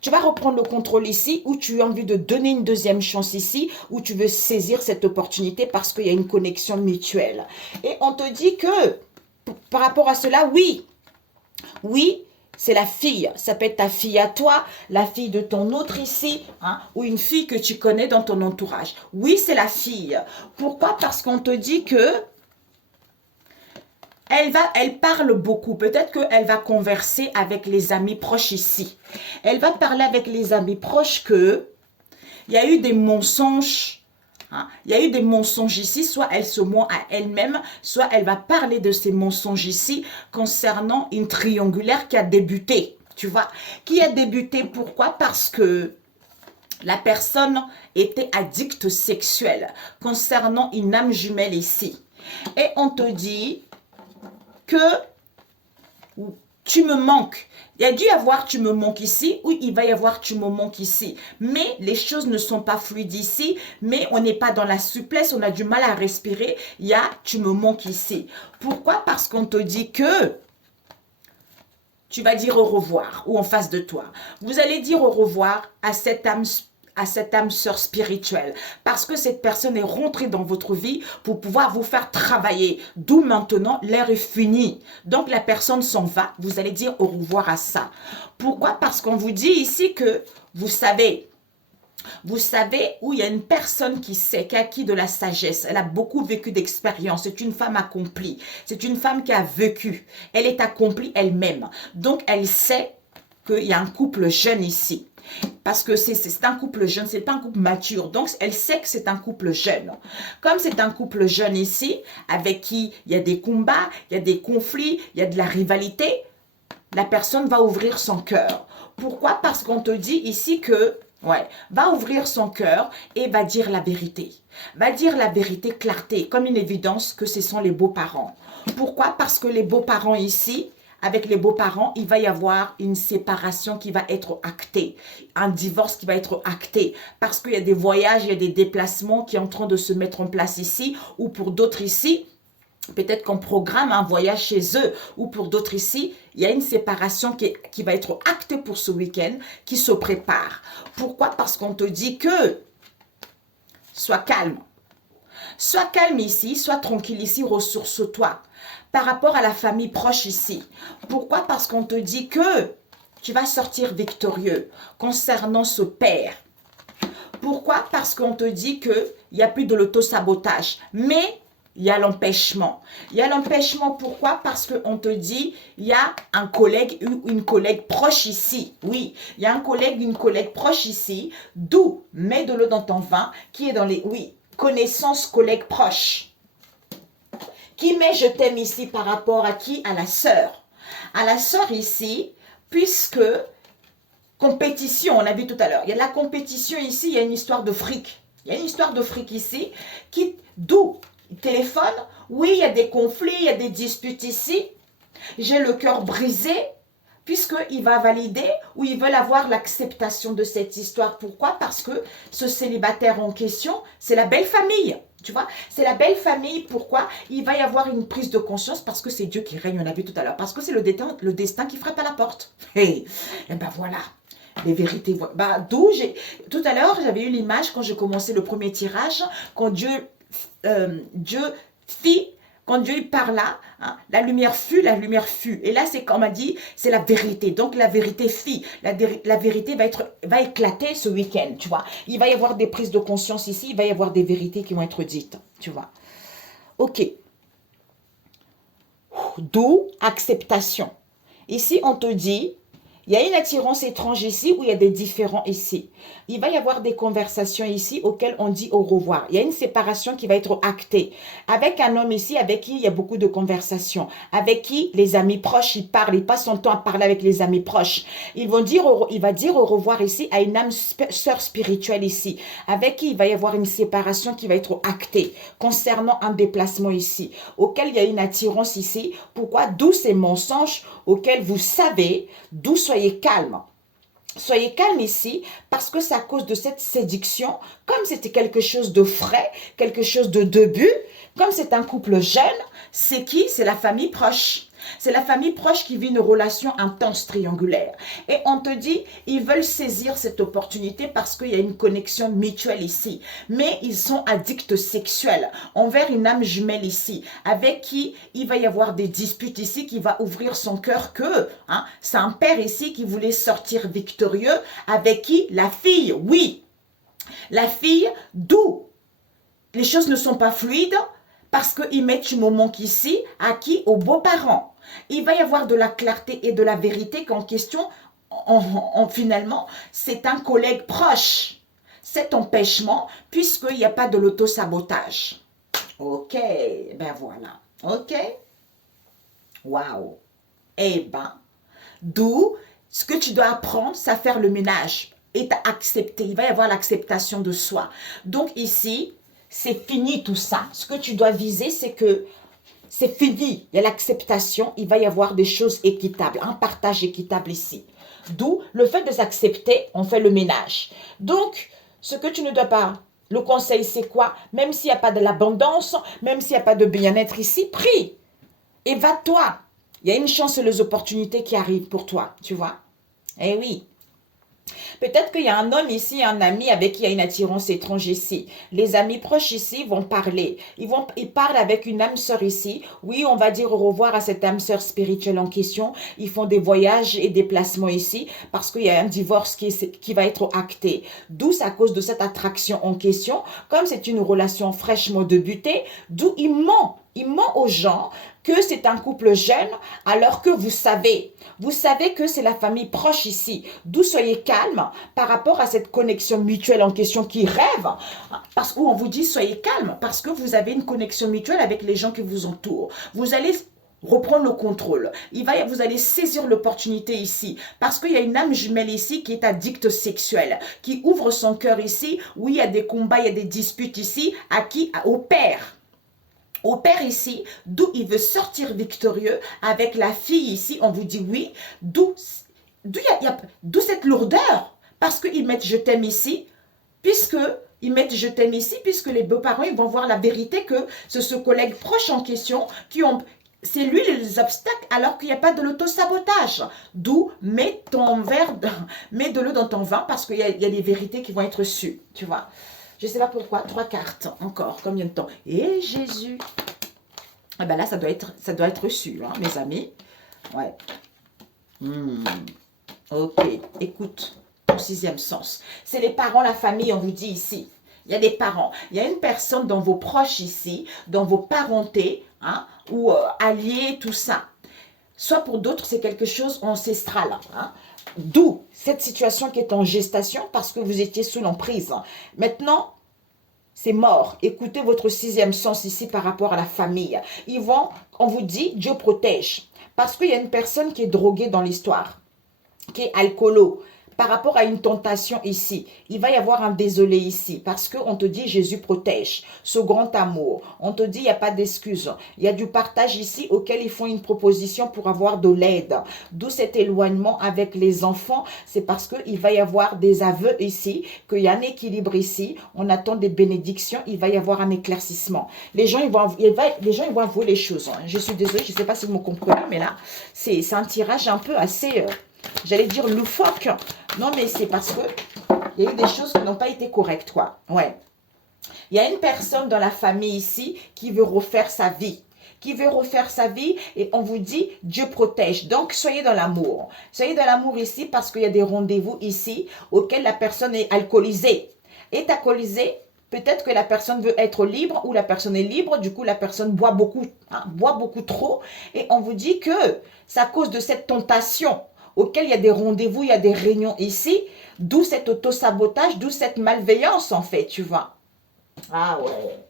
Tu vas reprendre le contrôle ici, où tu as envie de donner une deuxième chance ici, où tu veux saisir cette opportunité parce qu'il y a une connexion mutuelle. Et on te dit que par rapport à cela, oui, oui, c'est la fille. Ça peut être ta fille à toi, la fille de ton autre ici, hein, ou une fille que tu connais dans ton entourage. Oui, c'est la fille. Pourquoi? Parce qu'on te dit que elle parle beaucoup. Peut-être qu'elle va converser avec les amis proches ici. Elle va parler avec les amis proches que il y a eu des mensonges. Hein. Il y a eu des mensonges ici, soit elle se ment à elle-même, soit elle va parler de ces mensonges ici concernant une triangulaire qui a débuté, tu vois. Qui a débuté, pourquoi? Parce que la personne était addicte sexuelle concernant une âme jumelle ici. Et on te dit que tu me manques. Il y a dû y avoir tu me manques ici, ou il va y avoir tu me manques ici. Mais les choses ne sont pas fluides ici, mais on n'est pas dans la souplesse, on a du mal à respirer. Il y a tu me manques ici. Pourquoi? Parce qu'on te dit que tu vas dire au revoir, ou en face de toi. Vous allez dire au revoir à cette âme sœur spirituelle, parce que cette personne est rentrée dans votre vie pour pouvoir vous faire travailler. D'où maintenant, l'air est fini. Donc la personne s'en va, vous allez dire au revoir à ça. Pourquoi? Parce qu'on vous dit ici que vous savez où il y a une personne qui sait, qui a acquis de la sagesse. Elle a beaucoup vécu d'expérience. C'est une femme accomplie. C'est une femme qui a vécu. Elle est accomplie elle-même. Donc, elle sait qu'il y a un couple jeune ici. Parce que c'est un couple jeune, c'est pas un couple mature. Donc, elle sait que c'est un couple jeune. Comme c'est un couple jeune ici, avec qui il y a des combats, il y a des conflits, il y a de la rivalité, la personne va ouvrir son cœur. Pourquoi? Parce qu'on te dit ici que, ouais, va ouvrir son cœur et va dire la vérité. Va dire la vérité, clarté, comme une évidence que ce sont les beaux-parents. Pourquoi? Parce que les beaux-parents ici, avec les beaux-parents, il va y avoir une séparation qui va être actée, un divorce qui va être acté, parce qu'il y a des voyages, il y a des déplacements qui sont en train de se mettre en place ici, ou pour d'autres ici, peut-être qu'on programme un voyage chez eux, ou pour d'autres ici, il y a une séparation qui va être actée pour ce week-end, qui se prépare. Pourquoi? Parce qu'on te dit que sois calme. Sois calme ici, sois tranquille ici, ressource-toi. Par rapport à la famille proche ici. Pourquoi? Parce qu'on te dit que tu vas sortir victorieux concernant ce père. Pourquoi? Parce qu'on te dit qu'il n'y a plus de l'auto-sabotage. Mais il y a l'empêchement. Il y a l'empêchement, pourquoi? Parce qu'on te dit, il y a un collègue ou une collègue proche ici. Oui, il y a un collègue, une collègue proche ici. D'où, mets de l'eau dans ton vin, qui est dans les, oui, connaissances, collègues proches. Qui met je t'aime ici par rapport à qui? À la sœur. À la sœur ici, puisque compétition, on a vu tout à l'heure. Il y a de la compétition ici, il y a une histoire de fric. Il y a une histoire de fric ici, d'où téléphone. Oui, il y a des conflits, il y a des disputes ici. J'ai le cœur brisé, puisqu'il va valider ou ils veulent avoir l'acceptation de cette histoire. Pourquoi? Parce que ce célibataire en question, c'est la belle famille. Tu vois, c'est la belle famille. Pourquoi? Il va y avoir une prise de conscience parce que c'est Dieu qui règne, on a vu tout à l'heure. Parce que c'est le destin qui frappe à la porte. Et ben voilà. Les vérités. Bah, d'où tout à l'heure, j'avais eu l'image quand j'ai commencé le premier tirage, quand Dieu fit, quand Dieu parla, hein, la lumière fut, la lumière fut. Et là, c'est comme on m'a dit, c'est la vérité. Donc, la vérité fit. La vérité va éclater ce week-end, tu vois. Il va y avoir des prises de conscience ici, il va y avoir des vérités qui vont être dites, tu vois. Ok. D'où acceptation. Ici, on te dit, Il y a une attirance étrange ici où il y a des différends ici. Il va y avoir des conversations ici auxquelles on dit au revoir. Il y a une séparation qui va être actée. Avec un homme ici avec qui il y a beaucoup de conversations. Avec qui les amis proches, il parle. Il passe son temps à parler avec les amis proches. Il va dire au revoir ici à une âme sœur spirituelle ici. Avec qui il va y avoir une séparation qui va être actée. Concernant un déplacement ici. Auquel il y a une attirance ici. Pourquoi? D'où ces mensonges auxquels vous savez, d'où soyez calme. Soyez calme ici parce que c'est à cause de cette séduction, comme c'était quelque chose de frais, quelque chose de début, comme c'est un couple jeune, c'est qui? C'est la famille proche. C'est la famille proche qui vit une relation intense triangulaire. Et on te dit, ils veulent saisir cette opportunité parce qu'il y a une connexion mutuelle ici. Mais ils sont addicts sexuels envers une âme jumelle ici, avec qui il va y avoir des disputes ici, qui va ouvrir son cœur que, hein, c'est un père ici qui voulait sortir victorieux, avec qui la fille, oui, la fille, d'où les choses ne sont pas fluides, parce qu'ils mettent une moment ici, à qui? Aux beaux-parents. Il va y avoir de la clarté et de la vérité qu'en question, finalement, c'est un collègue proche. Cet empêchement, puisqu'il n'y a pas de l'auto-sabotage. Ok, ben voilà. Ok? Waouh. Eh ben, d'où ce que tu dois apprendre, c'est à faire le ménage et à accepter. Il va y avoir l'acceptation de soi. Donc ici, c'est fini tout ça. Ce que tu dois viser, c'est que c'est fini. Il y a l'acceptation. Il va y avoir des choses équitables, un partage équitable ici. D'où le fait de s'accepter, on fait le ménage. Donc, ce que tu ne dois pas, le conseil, c'est quoi? Même s'il n'y a pas de l'abondance, même s'il n'y a pas de bien-être ici, prie. Évade-toi. Il y a une chance et les opportunités qui arrivent pour toi, tu vois. Eh oui. Peut-être qu'il y a un homme ici, un ami avec qui il y a une attirance étrange ici. Les amis proches ici vont parler. Ils parlent avec une âme sœur ici. Oui, on va dire au revoir à cette âme sœur spirituelle en question. Ils font des voyages et déplacements ici parce qu'il y a un divorce qui va être acté. D'où c'est à cause de cette attraction en question. Comme c'est une relation fraîchement débutée, d'où il ment. Il ment aux gens que c'est un couple jeune alors que vous savez que c'est la famille proche ici. D'où soyez calme par rapport à cette connexion mutuelle en question qui rêve. Parce qu'on vous dit soyez calme parce que vous avez une connexion mutuelle avec les gens qui vous entourent. Vous allez reprendre le contrôle. Vous allez saisir l'opportunité ici. Parce qu'il y a une âme jumelle ici qui est addicte sexuelle, qui ouvre son cœur ici. Oui, il y a des combats, il y a des disputes ici. À qui? Au père. Au père ici, d'où il veut sortir victorieux avec la fille ici, on vous dit oui, d'où cette lourdeur, parce qu'ils mettent je t'aime ici, puisque les beaux-parents ils vont voir la vérité que c'est ce collègue proche en question c'est lui les obstacles alors qu'il n'y a pas de l'auto-sabotage. D'où mets de l'eau dans ton vin parce qu'il y a des vérités qui vont être sues, tu vois. Je ne sais pas pourquoi, 3 cartes encore, combien de temps? Et Jésus. Ah ben là, ça doit être reçu, hein, mes amis. Ouais. Ok, écoute, ton sixième sens. C'est les parents, la famille, on vous dit ici. Il y a des parents. Il y a une personne dans vos proches ici, dans vos parentés, hein, ou alliés, tout ça. Soit pour d'autres, c'est quelque chose ancestral. Hein. D'où cette situation qui est en gestation parce que vous étiez sous l'emprise. Maintenant, c'est mort. Écoutez votre sixième sens ici par rapport à la famille. On vous dit, Dieu protège. Parce qu'il y a une personne qui est droguée dans l'histoire, qui est alcoolo. Par rapport à une tentation ici, il va y avoir un désolé ici parce qu'on te dit Jésus protège, ce grand amour. On te dit il n'y a pas d'excuse. Il y a du partage ici auquel ils font une proposition pour avoir de l'aide. D'où cet éloignement avec les enfants, c'est parce qu'il va y avoir des aveux ici, qu'il y a un équilibre ici, on attend des bénédictions, il va y avoir un éclaircissement. Les gens ils vont avouer les choses. Je suis désolée, je ne sais pas si vous me comprenez, mais là, c'est un tirage un peu assez... j'allais dire loufoque. Non, mais c'est parce que il y a eu des choses qui n'ont pas été correctes, quoi. Ouais. Il y a une personne dans la famille ici qui veut refaire sa vie. Et on vous dit Dieu protège. Donc, soyez dans l'amour. Soyez dans l'amour ici parce qu'il y a des rendez-vous ici auxquels la personne est alcoolisée. Est alcoolisée, peut-être que la personne veut être libre ou la personne est libre. Du coup, la personne boit beaucoup, boit beaucoup trop. Et on vous dit que c'est à cause de cette tentation auquel il y a des rendez-vous, il y a des réunions ici, d'où cet auto-sabotage, d'où cette malveillance en fait, tu vois. Ah ouais,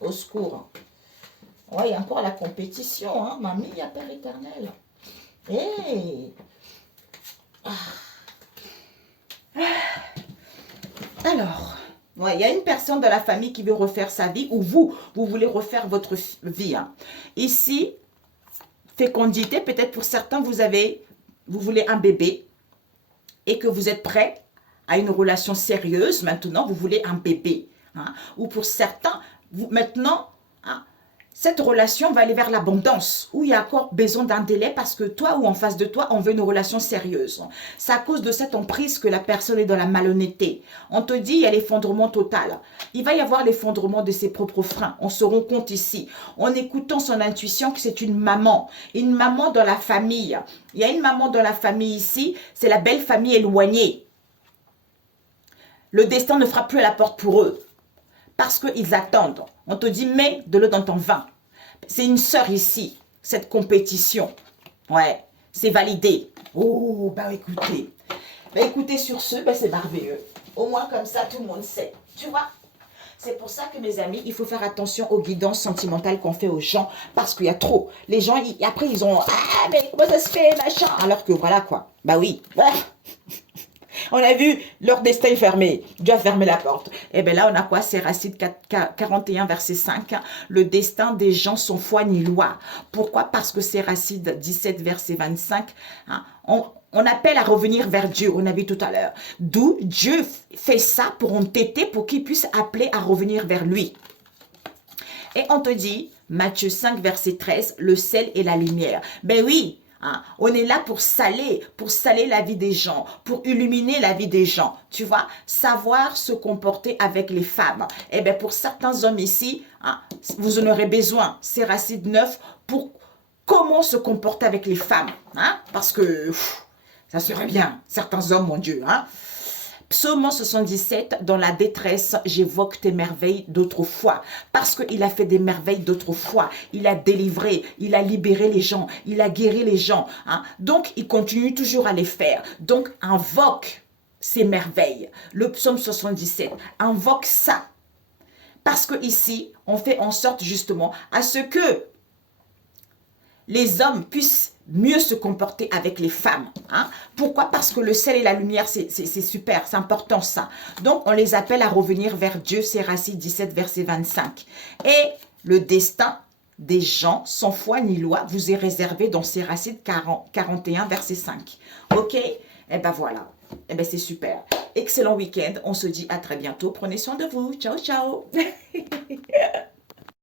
au secours. Ouais, il y a encore la compétition, hein, mamie, il y a Père éternel. Hey. Alors, ouais, il y a une personne de la famille qui veut refaire sa vie, ou vous voulez refaire votre vie. Hein. Ici, fécondité, peut-être pour certains, vous voulez un bébé et que vous êtes prêt à une relation sérieuse. Maintenant, vous voulez un bébé. Hein. Ou pour certains, maintenant, hein, cette relation va aller vers l'abondance, où il y a encore besoin d'un délai parce que toi ou en face de toi, on veut une relation sérieuse. C'est à cause de cette emprise que la personne est dans la malhonnêteté. On te dit, il y a l'effondrement total. Il va y avoir l'effondrement de ses propres freins. On se rend compte ici, en écoutant son intuition, que c'est une maman dans la famille. Il y a une maman dans la famille ici, c'est la belle famille éloignée. Le destin ne fera plus à la porte pour eux. Parce qu'ils attendent. On te dit, mets de l'eau dans ton vin. C'est une sœur ici, cette compétition. Ouais, c'est validé. Oh, bah écoutez. Bah écoutez, sur ce, bah c'est merveilleux. Au moins comme ça, tout le monde sait. Tu vois? C'est pour ça que mes amis, il faut faire attention aux guidances sentimentales qu'on fait aux gens. Parce qu'il y a trop. Les gens, après, ils ont, ah, mais comment ça se fait, machin. Alors que voilà quoi. Bah oui. On a vu, leur destin est fermé. Dieu a fermé la porte. Et bien là, on a quoi? C'est Racine 41, verset 5. Le destin des gens sans foi ni loi. Pourquoi? Parce que c'est Racine 17, verset 25. Hein, on appelle à revenir vers Dieu, on a vu tout à l'heure. D'où Dieu fait ça pour entêter, pour qu'il puisse appeler à revenir vers lui. Et on te dit, Matthieu 5, verset 13, le sel et la lumière. Ben oui, hein, on est là pour saler la vie des gens, pour illuminer la vie des gens. Tu vois, savoir se comporter avec les femmes. Eh bien, pour certains hommes ici, hein, vous en aurez besoin. C'est Racine 9 pour comment se comporter avec les femmes. Hein, parce que ça serait bien. Certains hommes, mon Dieu, hein. Psaume 77, dans la détresse, j'évoque tes merveilles d'autrefois. Parce qu'il a fait des merveilles d'autrefois. Il a délivré, il a libéré les gens, il a guéri les gens. Hein. Donc, il continue toujours à les faire. Donc, invoque ces merveilles. Le psaume 77, invoque ça. Parce que ici, on fait en sorte justement à ce que les hommes puissent mieux se comporter avec les femmes. Hein? Pourquoi? Parce que le sel et la lumière, c'est super, c'est important ça. Donc, on les appelle à revenir vers Dieu, c'est Racine 17, verset 25. Et le destin des gens sans foi ni loi vous est réservé dans ces Racines 41, verset 5. Ok? Eh ben voilà. Eh ben c'est super. Excellent week-end. On se dit à très bientôt. Prenez soin de vous. Ciao, ciao.